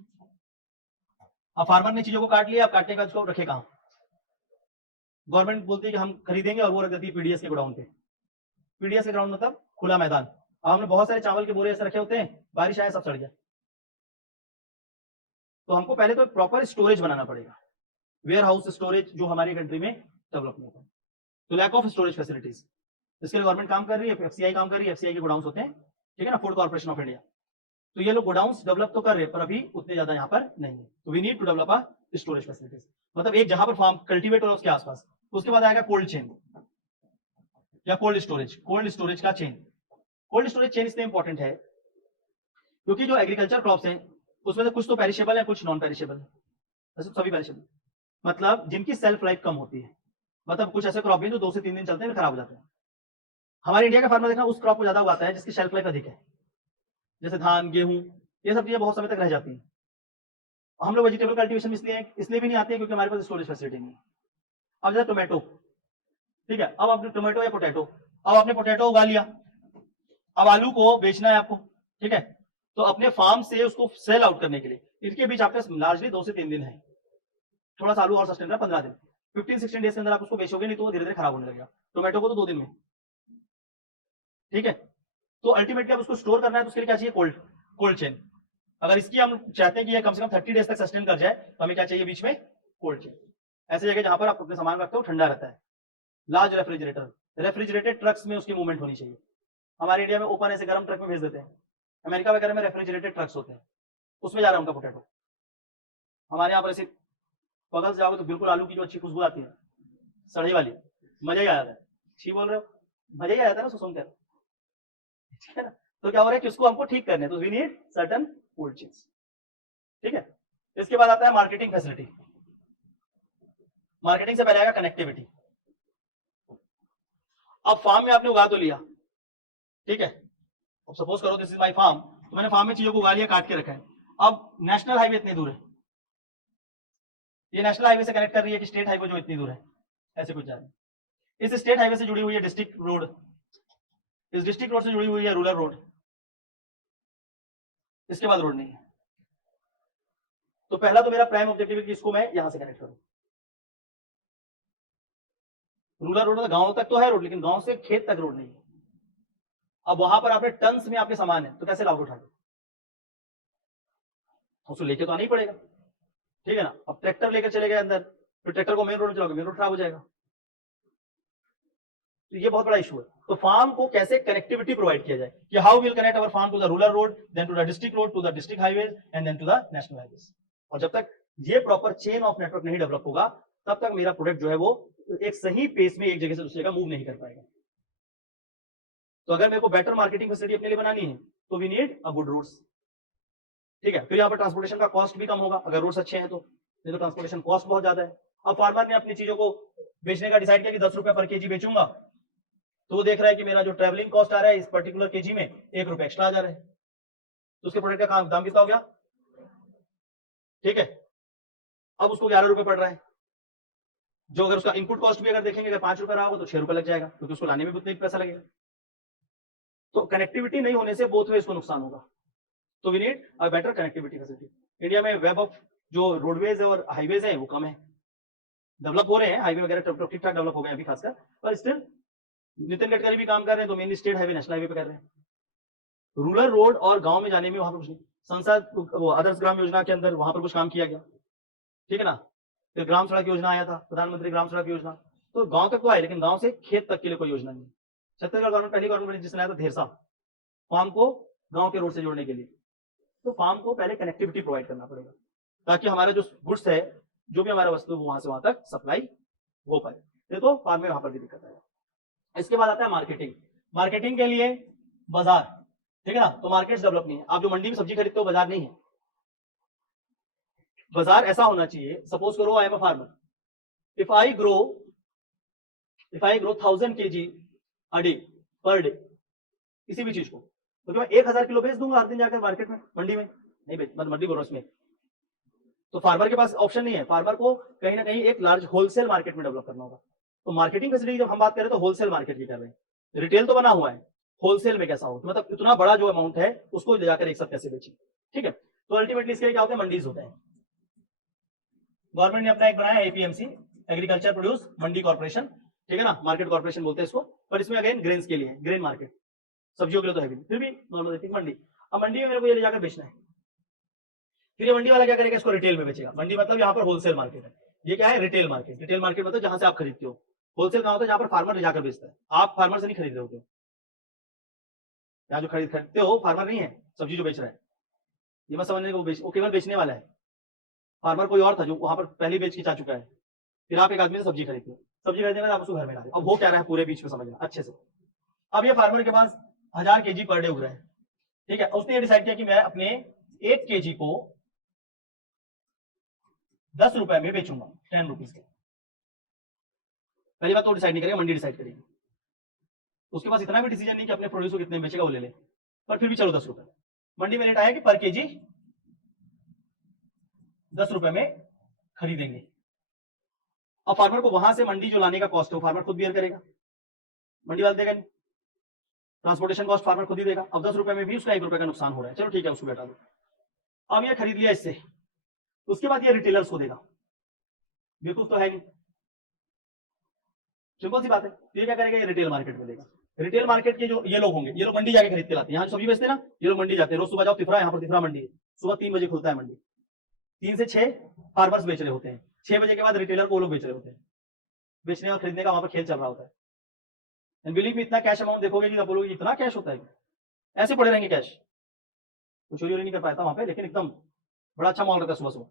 अब फार्मर ने चीजों को काट लिया, अब काटने का उसको रखे कहां, गवर्नमेंट बोलती है कि हम खरीदेंगे और वो रख देती है पीडीएस के गोडाउन पे, पीडीएस के ग्राउंड मतलब खुला मैदान। अब हमने बहुत सारे चावल के बोरे ऐसे रखे होते हैं, बारिश आए सब सड़ गया, तो हमको पहले तो प्रॉपर स्टोरेज बनाना पड़ेगा, वेयर हाउस स्टोरेज जो हमारी कंट्री में डेवलप नहीं होता, तो लैक ऑफ स्टोरेज फैसिलिटीज, इसके लिए गवर्नमेंट काम कर रही है, एफसीआई काम कर रही है, एफसीआई के गोडाउन होते हैं, ठीक है ना, फूड कॉर्पोरेशन ऑफ इंडिया, तो ये लोग गोडाउन्स डेवलप तो कर रहे हैं पर अभी उतने ज्यादा यहाँ पर नहीं है। तो we need to develop a storage facilities, मतलब एक जहां पर फार्म कल्टीवेट हो रहा है उसके आसपास। उसके बाद आएगा कोल्ड चेन या कोल्ड स्टोरेज का चेन। कोल्ड स्टोरेज चेन इसलिए इंपॉर्टेंट है क्योंकि जो एग्रीकल्चर क्रॉप्स हैं उसमें से कुछ तो पेरिशेबल है, कुछ नॉन पेरिशेबल है, वैसे सभी पेरिशेबल, मतलब जिनकी सेल्फ लाइफ कम होती है। मतलब कुछ ऐसे क्रॉप हैं जो 2 से 3 दिन चलते हैं फिर खराब हो जाते हैं। हमारे इंडिया का फार्मर देखना उस क्रॉप को ज्यादा उगाता है जिसकी शेल्फ लाइफ अधिक है, जैसे धान, गेहूं, ये सब चीजें बहुत समय तक रह जाती हैं। हम लोग वेजिटेबल कल्टीवेशन में इसलिए भी नहीं आते हैं क्योंकि हमारे पास स्टोरेज फैसिलिटी नहीं है। अब जैसे टोमेटो, ठीक है, अब आपने टोमेटो या पोटैटो, अब आपने पोटैटो उगा लिया, अब आलू को बेचना है आपको, ठीक है, तो अपने फार्म से उसको सेल आउट करने के लिए इनके बीच आपके लार्जली 2 से 3 दिन है। थोड़ा सा आलू और सस्टेन रहा 15 दिन, 15-16 डेज के अंदर आप उसको बेचोगे, नहीं तो वो धीरे धीरे खराब होने लगेगा। टोमेटो को तो 2 दिन में, ठीक है। तो अल्टीमेटली आप उसको स्टोर करना है तो उसके लिए क्या चाहिए? Cold chain. अगर इसकी हम चाहते हैं कि ये कम से कम 30 डेज तक सस्टेन कर जाए तो हमें क्या चाहिए? बीच में कोल्ड चेन, ऐसी जगह जहां पर आप अपने सामान रखते हो ठंडा रहता है। लार्ज रेफ्रिजरेटेड ट्रक्स में उसकी मूवमेंट होनी चाहिए। हमारे इंडिया में ओपन ऐसे गर्म ट्रक में भेज देते हैं, अमेरिका वगैरह में रेफ्रिजरेटेड ट्रक्स होते हैं, उसमें जा रहा है उनका पोटैटो। हमारे यहाँ पर ऐसे बगल से जाओगे तो बिल्कुल आलू की जो अच्छी खुशबू आती है, सड़ी वाली, मजा ही आ जाता है। छी बोल रहे हो, मजा ही आ जाता है ना सुनकर, ठीक है ना। तो क्या हो रहा है कि उसको हमको ठीक करने, तो we need certain cold chains, ठीक है। इसके बाद आता है मार्केटिंग फैसिलिटी। मार्केटिंग से पहले आएगा कनेक्टिविटी। अब फार्म में आपने उगा तो लिया, ठीक है, अब सपोज करो दिस इज माय फार्म, तो मैंने फार्म में चीजों को उगा लिया, काट के रखा है। अब नेशनल हाईवे इतनी दूर है, ये नेशनल हाईवे से कनेक्ट कर रही है कि स्टेट हाईवे जो इतनी दूर है, ऐसे कुछ जा रहा है। इस स्टेट हाईवे से जुड़ी हुई है डिस्ट्रिक्ट रोड, इस डिस्ट्रिक्ट रोड से जुड़ी हुई है रूरल रोड, इसके बाद रोड नहीं है। तो पहला तो मेरा प्राइम ऑब्जेक्टिव है कि इसको मैं यहां से कनेक्ट करूं। रूरल रोड तो गांव तक तो है रोड, लेकिन गांव से खेत तक रोड नहीं है। अब वहां पर आपने टन्स में आपके सामान है तो कैसे लाओगे उठा के? उसको लेके तो आना ही पड़ेगा, ठीक है ना। अब ट्रैक्टर लेकर चले गए अंदर, तो ट्रैक्टर को मेन रोड में चलाओगे, मेन रोड खराब हो जाएगा। तो ये बहुत बड़ा इशू है। तो फार्म को कैसे कनेक्टिविटी प्रोवाइड किया जाए कि how will connect our farm to the rural road, then to the district road, to the district highways and then to the national highways. और जब तक ये प्रॉपर चेन ऑफ नेटवर्क नहीं डेवलप होगा तब तक मेरा प्रोडक्ट जो है वो एक सही पेस में एक जगह से दूसरी जगह मूव नहीं कर पाएगा। तो अगर मेरे को बेटर मार्केटिंग फैसिलिटी अपने लिए बनानी है तो we need a good roads, ठीक है। फिर यहाँ पर ट्रांसपोर्टेशन का कॉस्ट भी कम होगा अगर रोड्स अच्छे हैं तो, नहीं तो ट्रांसपोर्टेशन कॉस्ट बहुत ज्यादा है। अब फार्मर ने अपनी चीजों को बेचने का डिसाइड किया कि 10 रुपए पर केजी बेचूंगा, तो वो देख रहा है कि मेरा जो ट्रेवलिंग कॉस्ट आ रहा है इस पर्टिकुलर केजी में 1 रुपए एक्स्ट्रा आ जा रहा है, तो उसके प्रोडक्ट का दाम कितना हो गया? ठीक है, अब उसको 11 रुपए पड़ रहा है। जो अगर उसका इनपुट कॉस्ट भी अगर देखेंगे, अगर 5 रुपए रहा होगा तो 6 रुपए लग जाएगा, क्योंकि उसको लाने में भी उतना ही पैसा लगेगा। तो कनेक्टिविटी नहीं होने से बोथ वे इसको नुकसान होगा। तो we need a better connectivity facility. India में वेब ऑफ जो रोडवेज और हाईवेज है वो कम है, डेवलप हो रहे हैं, हाईवे वगैरह ठीक ठाक डेवलप हो गए अभी खासकर, पर स्टिल नितिन गडकरी भी काम कर रहे हैं तो mainly state highway, national highway पे कर रहे हैं। रूरल रोड और गांव में जाने में वहां पर कुछ नहीं। संसद वो आदर्श ग्राम योजना के अंदर वहां पर कुछ काम किया गया, ठीक है ना। फिर ग्राम सड़क योजना आया था, प्रधानमंत्री ग्राम सड़क योजना, तो गांव तक तो आए लेकिन गांव से खेत तक के लिए कोई योजना नहीं। छत्तीसगढ़ गवर्नमेंट पहली गवर्नमेंट जिसने आया था धेरसा, फार्म को गांव के रोड से जोड़ने के लिए। तो फार्म को पहले कनेक्टिविटी प्रोवाइड करना पड़ेगा ताकि हमारा जो गुड्स है, जो भी हमारा वस्तु वहां से वहां तक सप्लाई हो पाए, नहीं तो फार्म में वहां पर भी दिक्कत आएगा। इसके बाद आता है मार्केटिंग। मार्केटिंग के लिए बाजार, ठीक है ना। तो मार्केट्स डेवलप नहीं है, आप जो मंडी में सब्जी खरीदते हो बाजार नहीं है। बाजार ऐसा होना चाहिए, सपोज करो I am a farmer, if I grow 1000 kg a day per day किसी भी चीज को, तो मैं 1000 किलो बेच दूंगा हर दिन जाकर मार्केट में, मंडी में नहीं बेच, मतलब मंडी बोल रहा हूं उसमें। तो फार्मर के पास ऑप्शन नहीं है, फार्मर को कहीं ना कहीं एक लार्ज होलसेल मार्केट में डेवलप करना होगा। तो मार्केटिंग फैसिलिटी जब हम बात करें तो होलसेल मार्केट की कर रहे हैं, रिटेल तो बना हुआ है, होलसेल में कैसा हो, तो मतलब इतना बड़ा जो अमाउंट है उसको ले जाकर एक साथ कैसे बेचें, ठीक है। तो अल्टीमेटली इसके लिए क्या होता है? मंडीज होते हैं। गवर्नमेंट ने अपना एक बनाया एपीएमसी, एग्रीकल्चर प्रोड्यूस मंडी कॉर्पोरेशन, ठीक है ना, मार्केट कॉर्पोरेशन बोलते हैं इसको, पर इसमें अगेन ग्रेन्स के लिए है, ग्रेन मार्केट, सब्जियों के लिए तो है भी, फिर भी नॉर्मल मंडी। अब मंडी में मेरे को ये ले जाकर बेचना है, फिर ये मंडी वाला क्या करेगा? इसको रिटेल में बेचेगा। मंडी मतलब यहाँ पर होलसेल मार्केट है, ये क्या है? Retail market. रिटेल मार्केट मतलब जहां से आप खरीदते हो। होलसेल कहाँ होता है? जहां पर फार्मर ले जाकर बेचता है, आप फार्मर से नहीं खरीद रहे होते, यहाँ जो खरीदते हो फार्मर नहीं है, सब्जी जो बेच रहा है, ये मत समझने को वो केवल बेचने वाला है। फार्मर कोई और था जो वहां पर पहले बेच के जा चुका है, फिर आप एक आदमी से सब्जी खरीदते हो, सब्जी खरीदने के बाद आप उसको घर में ला रहे हो। अब वो क्या रहा है पूरे बीच में समझना अच्छे से। अब ये फार्मर के पास 1000 केजी पर डे उग रहा है, ठीक है। उसने ये डिसाइड किया कि मैं अपने 1 केजी को 10 रुपए में बेचूंगा, 10 रुपीज के। पहली बात तो डिसाइड नहीं करेगा, मंडी डिसाइड करेगी। उसके पास इतना भी डिसीजन नहीं कि अपने प्रोड्यूस को कितने में बेचेगा वो ले ले, पर फिर भी चलो 10 रुपए। मंडी में रेट आया कि पर केजी 10 रुपए में खरीदेंगे। अब फार्मर को वहां से मंडी जो लाने का कॉस्ट है वो फार्मर खुद बियर करेगा, मंडी वाला देगा नहीं। ट्रांसपोर्टेशन कॉस्ट फार्मर खुद ही देगा। अब 10 रुपए में भी उसका 1 रुपए का नुकसान हो रहा है, चलो ठीक है उसको बैठा दो। अब ये खरीद लिया इससे, उसके बाद ये रिटेलर्स को देगा, बेवकूफ तो है नहीं, सिंपल सी बात है। तो ये क्या करेगा, ये रिटेल मार्केट में देगा। रिटेल मार्केट के जो ये लोग होंगे, ये लोग मंडी जाके खरीद के लाते हैं। यहाँ सब्जी बेचते हैं ना, ये लोग मंडी जाते हैं। रोज सुबह जाओ तिफरा, यहाँ पर तिफरा मंडी है, सुबह 3 बजे खुलता है मंडी, 3 से 6 फार्मर्स बेच रहे होते हैं, 6 बजे के बाद रिटेलर को वो लोग बेच रहे होते हैं। बेचने और खरीदने का वहां पर खेल चल रहा होता है। एंड बिलीव में इतना कैश अमाउंट देखोगे कि बोलोगे इतना कैश होता है, ऐसे पड़े रहेंगे कैश। कुछ चोरी नहीं कर पाया था वहां पे, लेकिन एकदम बड़ा अच्छा माहौल रहता है सुबह सुबह,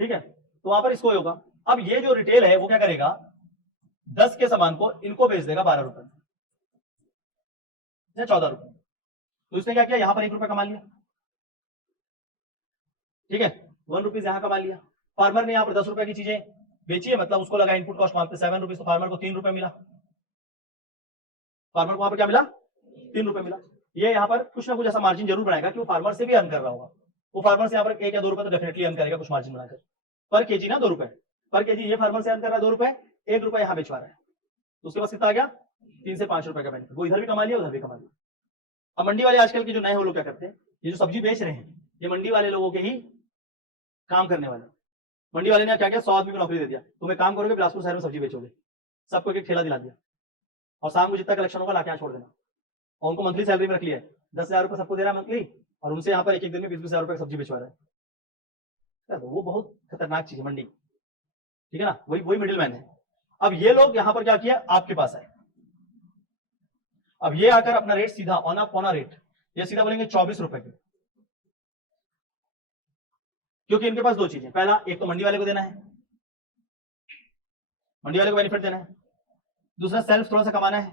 ठीक है। तो वहां पर इसको होगा। अब ये जो रिटेल है वो क्या करेगा, 10 के सामान को इनको बेच देगा 12 रुपए या 14 रुपए। तो इसने क्या किया, यहां पर 1 रुपए कमा लिया, ठीक है, 1 रुपीज यहां कमा लिया। फार्मर ने यहां पर 10 रुपए की चीजें बेची है, मतलब उसको लगा इनपुट कॉस्ट मारते 7 रुपीज, तो फार्मर को 3 रुपए मिला। फार्मर को वहां पर क्या मिला, 3 रुपए मिला। ये यहाँ पर कुछ ना कुछ ऐसा मार्जिन जरूर बनाएगा कि वो फार्मर से भी अर्न कर रहा होगा। वो फार्मर से यहाँ पर 1 या 2 रुपए तो डेफिनेटली अर्न करेगा कुछ मार्जिन बनाकर, पर केजी ना 2 रुपए पर केजी। ये फार्मर से अर्न कर रहा है 2 रुपए, 1 रुपए यहाँ बेचवा रहा है, तो उसके पास कितना आ गया, 3 से 5 रुपए का बेनिफिट। वो इधर भी कमा लिया उधर भी कमा लिया। अब मंडी वाले आजकल के जो नए हो लोग क्या करते हैं, ये जो सब्जी बेच रहे हैं ये मंडी वाले लोगों के ही काम करने वाले। मंडी वाले ने क्या किया, 100 आदमी को नौकरी दे दिया, तुम एक काम करोगे बिलासपुर शहर में सब्जी बेचोगे, सबको एक ठेला दिला दिया, और शाम को जितना कलेक्शन होगा लाके यहाँ छोड़ देना। और उनको मंथली सैलरी में रख लिया है, 10,000 रुपए सबको दे रहा है मंथली, और उनसे यहाँ पर एक दिन में 20,000 रुपए सब्जी बेचवा रहा है। तो वो बहुत खतरनाक चीज है मंडी, ठीक है ना, वही मिडिल मैन है। अब ये लोग यहाँ पर क्या किया, आपके पास आए। अब ये आकर अपना रेट सीधा ऑन अप ऑन रेट, ये सीधा बोलेंगे 24 रुपए के, क्योंकि इनके पास 2 चीजें। पहला, एक तो मंडी वाले को देना है, मंडी वाले को बेनिफिट देना है। दूसरा, सेल्फ थोड़ा सा कमाना है,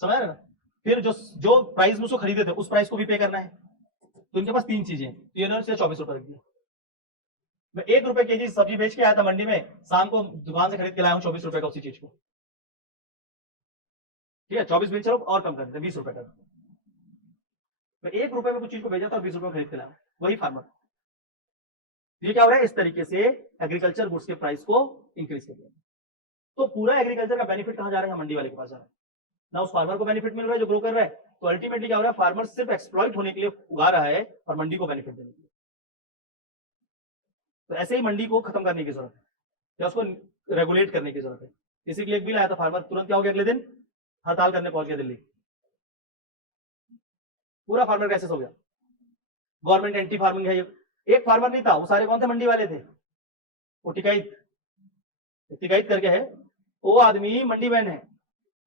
समझ रहे ना। फिर जो प्राइस में उसको खरीदे थे उस प्राइस को भी पे करना है। तो इनके पास 3 चीजें, तो इन्होंने 24 रुपए रख दिया। मैं 1 रुपए केजी सब्जी बेच के आया था मंडी में, शाम को दुकान से खरीद के लाया हूं 24 रुपए का उसी चीज को, ठीक है। 24 बिल चलो और कम कर देते 20 रुपए का। मैं 1 रुपए में कुछ चीज को भेजा था और 20 रुपए में खरीद के लाया, वही फार्मर। ये क्या हो रहा है, इस तरीके से एग्रीकल्चर गुड्स के प्राइस को इंक्रीज कर दिया। तो पूरा एग्रीकल्चर का बेनिफिट कहां जा रहा है, मंडी वाले के पास जा रहा है ना। उस फार्मर को बेनिफिट मिल रहा है जो ग्रो कर रहा है। तो अल्टीमेटली क्या हो रहा है, फार्मर सिर्फ एक्सप्लॉइट होने के लिए उगा रहा है और मंडी को बेनिफिट देने के लिए। तो ऐसे ही मंडी को खत्म करने की जरूरत है या उसको रेगुलेट करने की जरूरत है। इसी के लिए एक बिल आया था, फार्मर तुरंत क्या हो गया, अगले दिन हड़ताल करने पहुंच गया दिल्ली। पूरा फार्मर कैसे हो गया, गवर्नमेंट एंटी फार्मिंग है। एक फार्मर नहीं था, वो सारे कौन थे, मंडी वाले थे। वो टिकाइत करके है, वो आदमी मंडी मैन है,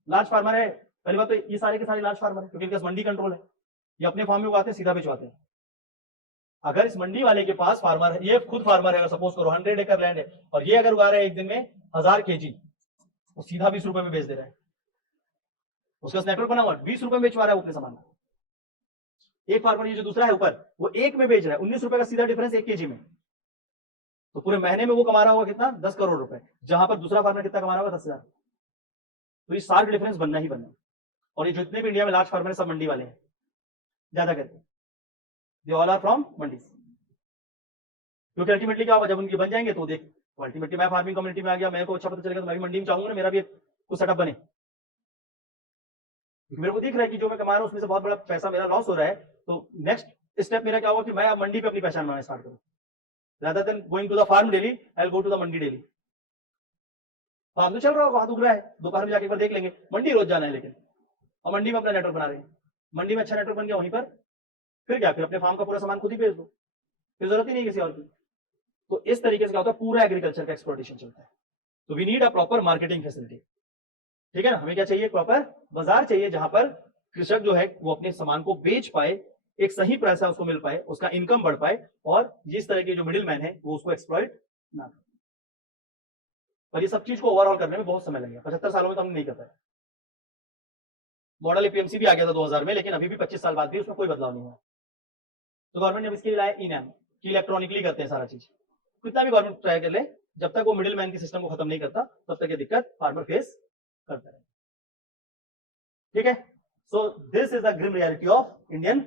लार्ज फार्मर है। पहली बात तो ये सारे के सारे लार्ज फार्मर है, क्योंकि इनके पास मंडी कंट्रोल है। ये अपने फार्म में उगाते हैं, सीधा बेचवाते हैं। अगर इस मंडी वाले के पास फार्मर है, ये खुद फार्मर है, अगर सपोज करो 100 एकड़ लैंड है, और ये अगर उगा रहे हैं एक दिन में 1000 केजी, वो सीधा 20 रुपए में बेच दे रहा है। उसका नेटवर्क बना हुआ 20 रुपए में बेचवा रहा है अपने सामान। एक फार्मर ये जो दूसरा है ऊपर, वो 1 में बेच रहा है, 19 रुपए का सीधा डिफरेंस 1 केजी में। तो पूरे महीने में वो कमा रहा होगा कितना, 10 करोड़ रुपए, जहां पर दूसरा फार्मर कितना कमा रहा होगा, 10,000। तो ये शार्प डिफरेंस बनना ही बनना है। और ये जितने भी इंडिया में लार्ज फार्मर है सब मंडी वाले हैं ज्यादा करके, दे ऑल आर फ्रॉम मंडी। क्योंकि अल्टीमेटली क्या होगा, जब उनके बन जाएंगे तो देख, अल्टीमेटली मैं फार्मिंग कम्युनिटी में आ गया, मेरे को अच्छा पता चलेगा, तो मैं भी मंडी में चाहूंगा ना मेरा भी कुछ सेटअप बने। क्योंकि मेरे को दिख रहा है कि जो मैं कमा रहा हूं उसमें से बहुत बड़ा पैसा मेरा लॉस हो रहा है। तो नेक्स्ट स्टेप मेरा क्या होगा कि मैं अब मंडी पे अपनी पहचान बनाना स्टार्ट करूं, rather than going to the farm daily, I'll go to the mandi daily. Farm तो चल रहा होगा, हाथ उग रहा है, दोपहर में जाके एक बार देख लेंगे। मंडी रोज जाना है लेकिन, और मंडी में अपना नेटवर्क बना रहे हैं। मंडी में अच्छा नेटवर्क बन गया, वहीं पर फिर क्या, फिर अपने फार्म का पूरा सामान खुद ही बेच दो, फिर जरूरत ही नहीं किसी और की। तो इस तरीके से क्या होता है, पूरा एग्रीकल्चर का एक्सप्लोटेशन चलता है। तो we need a proper marketing facility, ठीक है ना। हमें क्या चाहिए, प्रॉपर बाजार चाहिए, जहां पर कृषक जो है वो अपने सामान को बेच पाए एक सही पैसा उसको मिल पाए, उसका इनकम बढ़ पाए, और जिस तरह के जो मिडिल मैन है वो उसको एक्सप्लॉइट ना करे। पर ये सब चीज को ओवरऑल करने में बहुत समय लगेगा, 75 सालों में तो हम नहीं कर पाए। मॉडल एपीएमसी भी आ गया था 2000 में, लेकिन अभी भी 25 साल बाद भी उसमें कोई बदलाव नहीं हुआ। तो गवर्नमेंट ने इसके लिए लाया इनैम कि इलेक्ट्रॉनिकली करते हैं सारा चीज। कितना भी गवर्नमेंट ट्राई कर ले, जब तक वो मिडिल मैन की सिस्टम को खत्म नहीं करता तब तक ये दिक्कत फार्मर फेस करता है। ठीक है, so this is the grim reality of Indian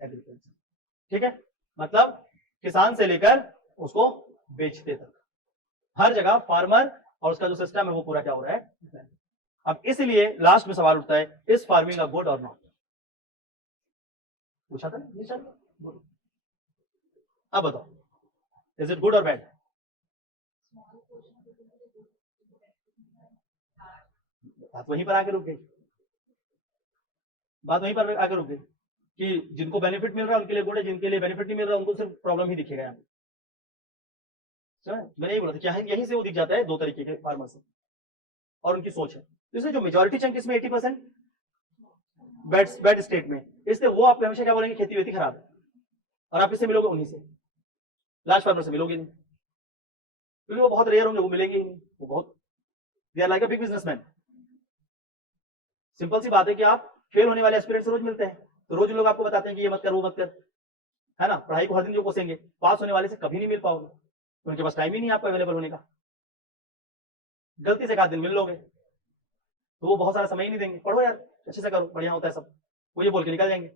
agriculture. ठीक है, मतलब किसान से लेकर उसको बेचते तक हर जगह फार्मर और उसका जो सिस्टम है वो पूरा क्या हो रहा है। अब इसलिए लास्ट में सवाल उठता है, इज फार्मिंग अ गुड और नॉट? पूछा था नहीं सर? अब बताओ, इज इट गुड और बैड? बात वहीं पर आके रुक गई, बात वहीं पर आके रुक गई कि जिनको बेनिफिट मिल रहा है उनके लिए गुड है, जिनके लिए बेनिफिट नहीं मिल रहा उनको सिर्फ प्रॉब्लम ही दिखेगा। यहाँ मैंने यही बोला था, क्या है यहीं से वो दिख जाता है दो तरीके के फार्मर से और उनकी सोच है। तो इसमें जो मेजोरिटी चंक इसमें 80% बैड स्टेट में, इसलिए वो आपको हमेशा क्या बोलेंगे, खेती वेती खराब है, और आप इससे मिलोगे उन्हीं से, लार्ज फार्मर से मिलोगे नहीं, क्योंकि वो बहुत रेयर होंगे, वो मिलेंगे ही नहीं, वो बहुत they are like a big businessman. Simple सी बात है कि आप फेल होने वाले एस्पिरेंट से रोज मिलते हैं, तो रोज लोग आपको बताते हैं कि ये मत कर वो मत कर, है ना, पढ़ाई को हर दिन जो कोसेंगे, पास होने वाले से कभी नहीं मिल पाओगे, उनके पास टाइम ही नहीं आपको अवेलेबल होने का। गलती से एक आध दिन मिल लोगे तो वो बहुत सारा समय ही नहीं देंगे, पढ़ो यार अच्छे से करो बढ़िया होता है सब, वो ये बोल के निकल जाएंगे।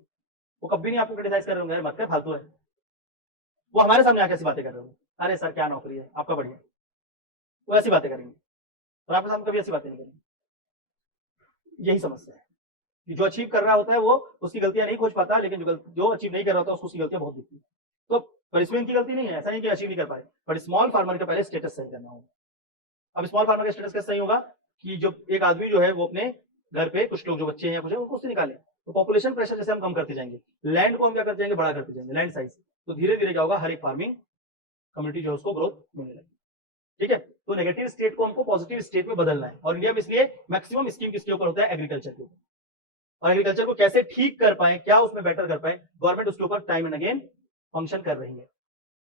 वो कभी नहीं आपको क्रिटिसाइज कर रहे होंगे, मत कर फालतू है। वो हमारे सामने आके ऐसी बातें कर रहे होंगे, अरे सर क्या नौकरी है आपका बढ़िया, वो ऐसी बातें करेंगे, और आपके सामने कभी ऐसी बातें नहीं करेंगे। यही समस्या है कि जो अचीव कर रहा होता है वो उसकी गलतियां नहीं खोज पाता, लेकिन जो अचीव नहीं कर रहा होता उसको उसकी गलतियां बहुत दिखती है। तो पर इसमें इनकी गलती नहीं है, ऐसा नहीं कि अचीव नहीं कर पाए, बट स्मॉल फार्मर का पहले स्टेटस सही करना होगा। अब स्मॉल फार्मर का स्टेटस कैसे सही होगा कि जो एक आदमी जो है वो अपने घर पे कुछ लोग जो बच्चे हैं कुछ है, उनको उससे निकाले, तो पॉपुलेशन प्रेशर जैसे हम कम करते जाएंगे, लैंड को हम क्या करते जाएंगे, बड़ा करते जाएंगे लैंड साइज, तो धीरे धीरे क्या होगा, हर एक फार्मिंग कम्युनिटी जो है उसको ग्रोथ मिलने लगेगी। ठीक है, तो नेगेटिव स्टेट को हमको पॉजिटिव स्टेट में बदलना है, और इंडिया में इसलिए मैक्सिमम स्कीम किसके ऊपर होता है, एग्रीकल्चर के ऊपर। और एग्रीकल्चर को कैसे ठीक कर पाए, क्या उसमें बेटर कर पाए, गवर्नमेंट उसके ऊपर टाइम एंड अगेन फंक्शन कर रही है,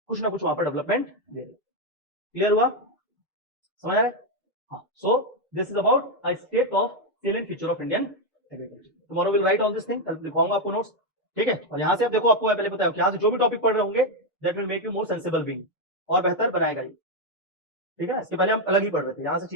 कुछ ना कुछ वहां पर डेवलपमेंट दे रही है। क्लियर हुआ, समझ आ रहा है? हाँ, सो this is about a state of salient feature of Indian agriculture. Tomorrow we'll write all this thing, कल लिखवाऊंगा आपको नोट्स। ठीक है, और यहाँ से आप देखो, आपको पहले बताया कि यहाँ से जो भी टॉपिक पढ़ रहे होंगे that will make you more sensible being, और बेहतर बनाएगा ये। ठीक है, इसके पहले हम अलग ही पढ़ रहे थे, यहाँ से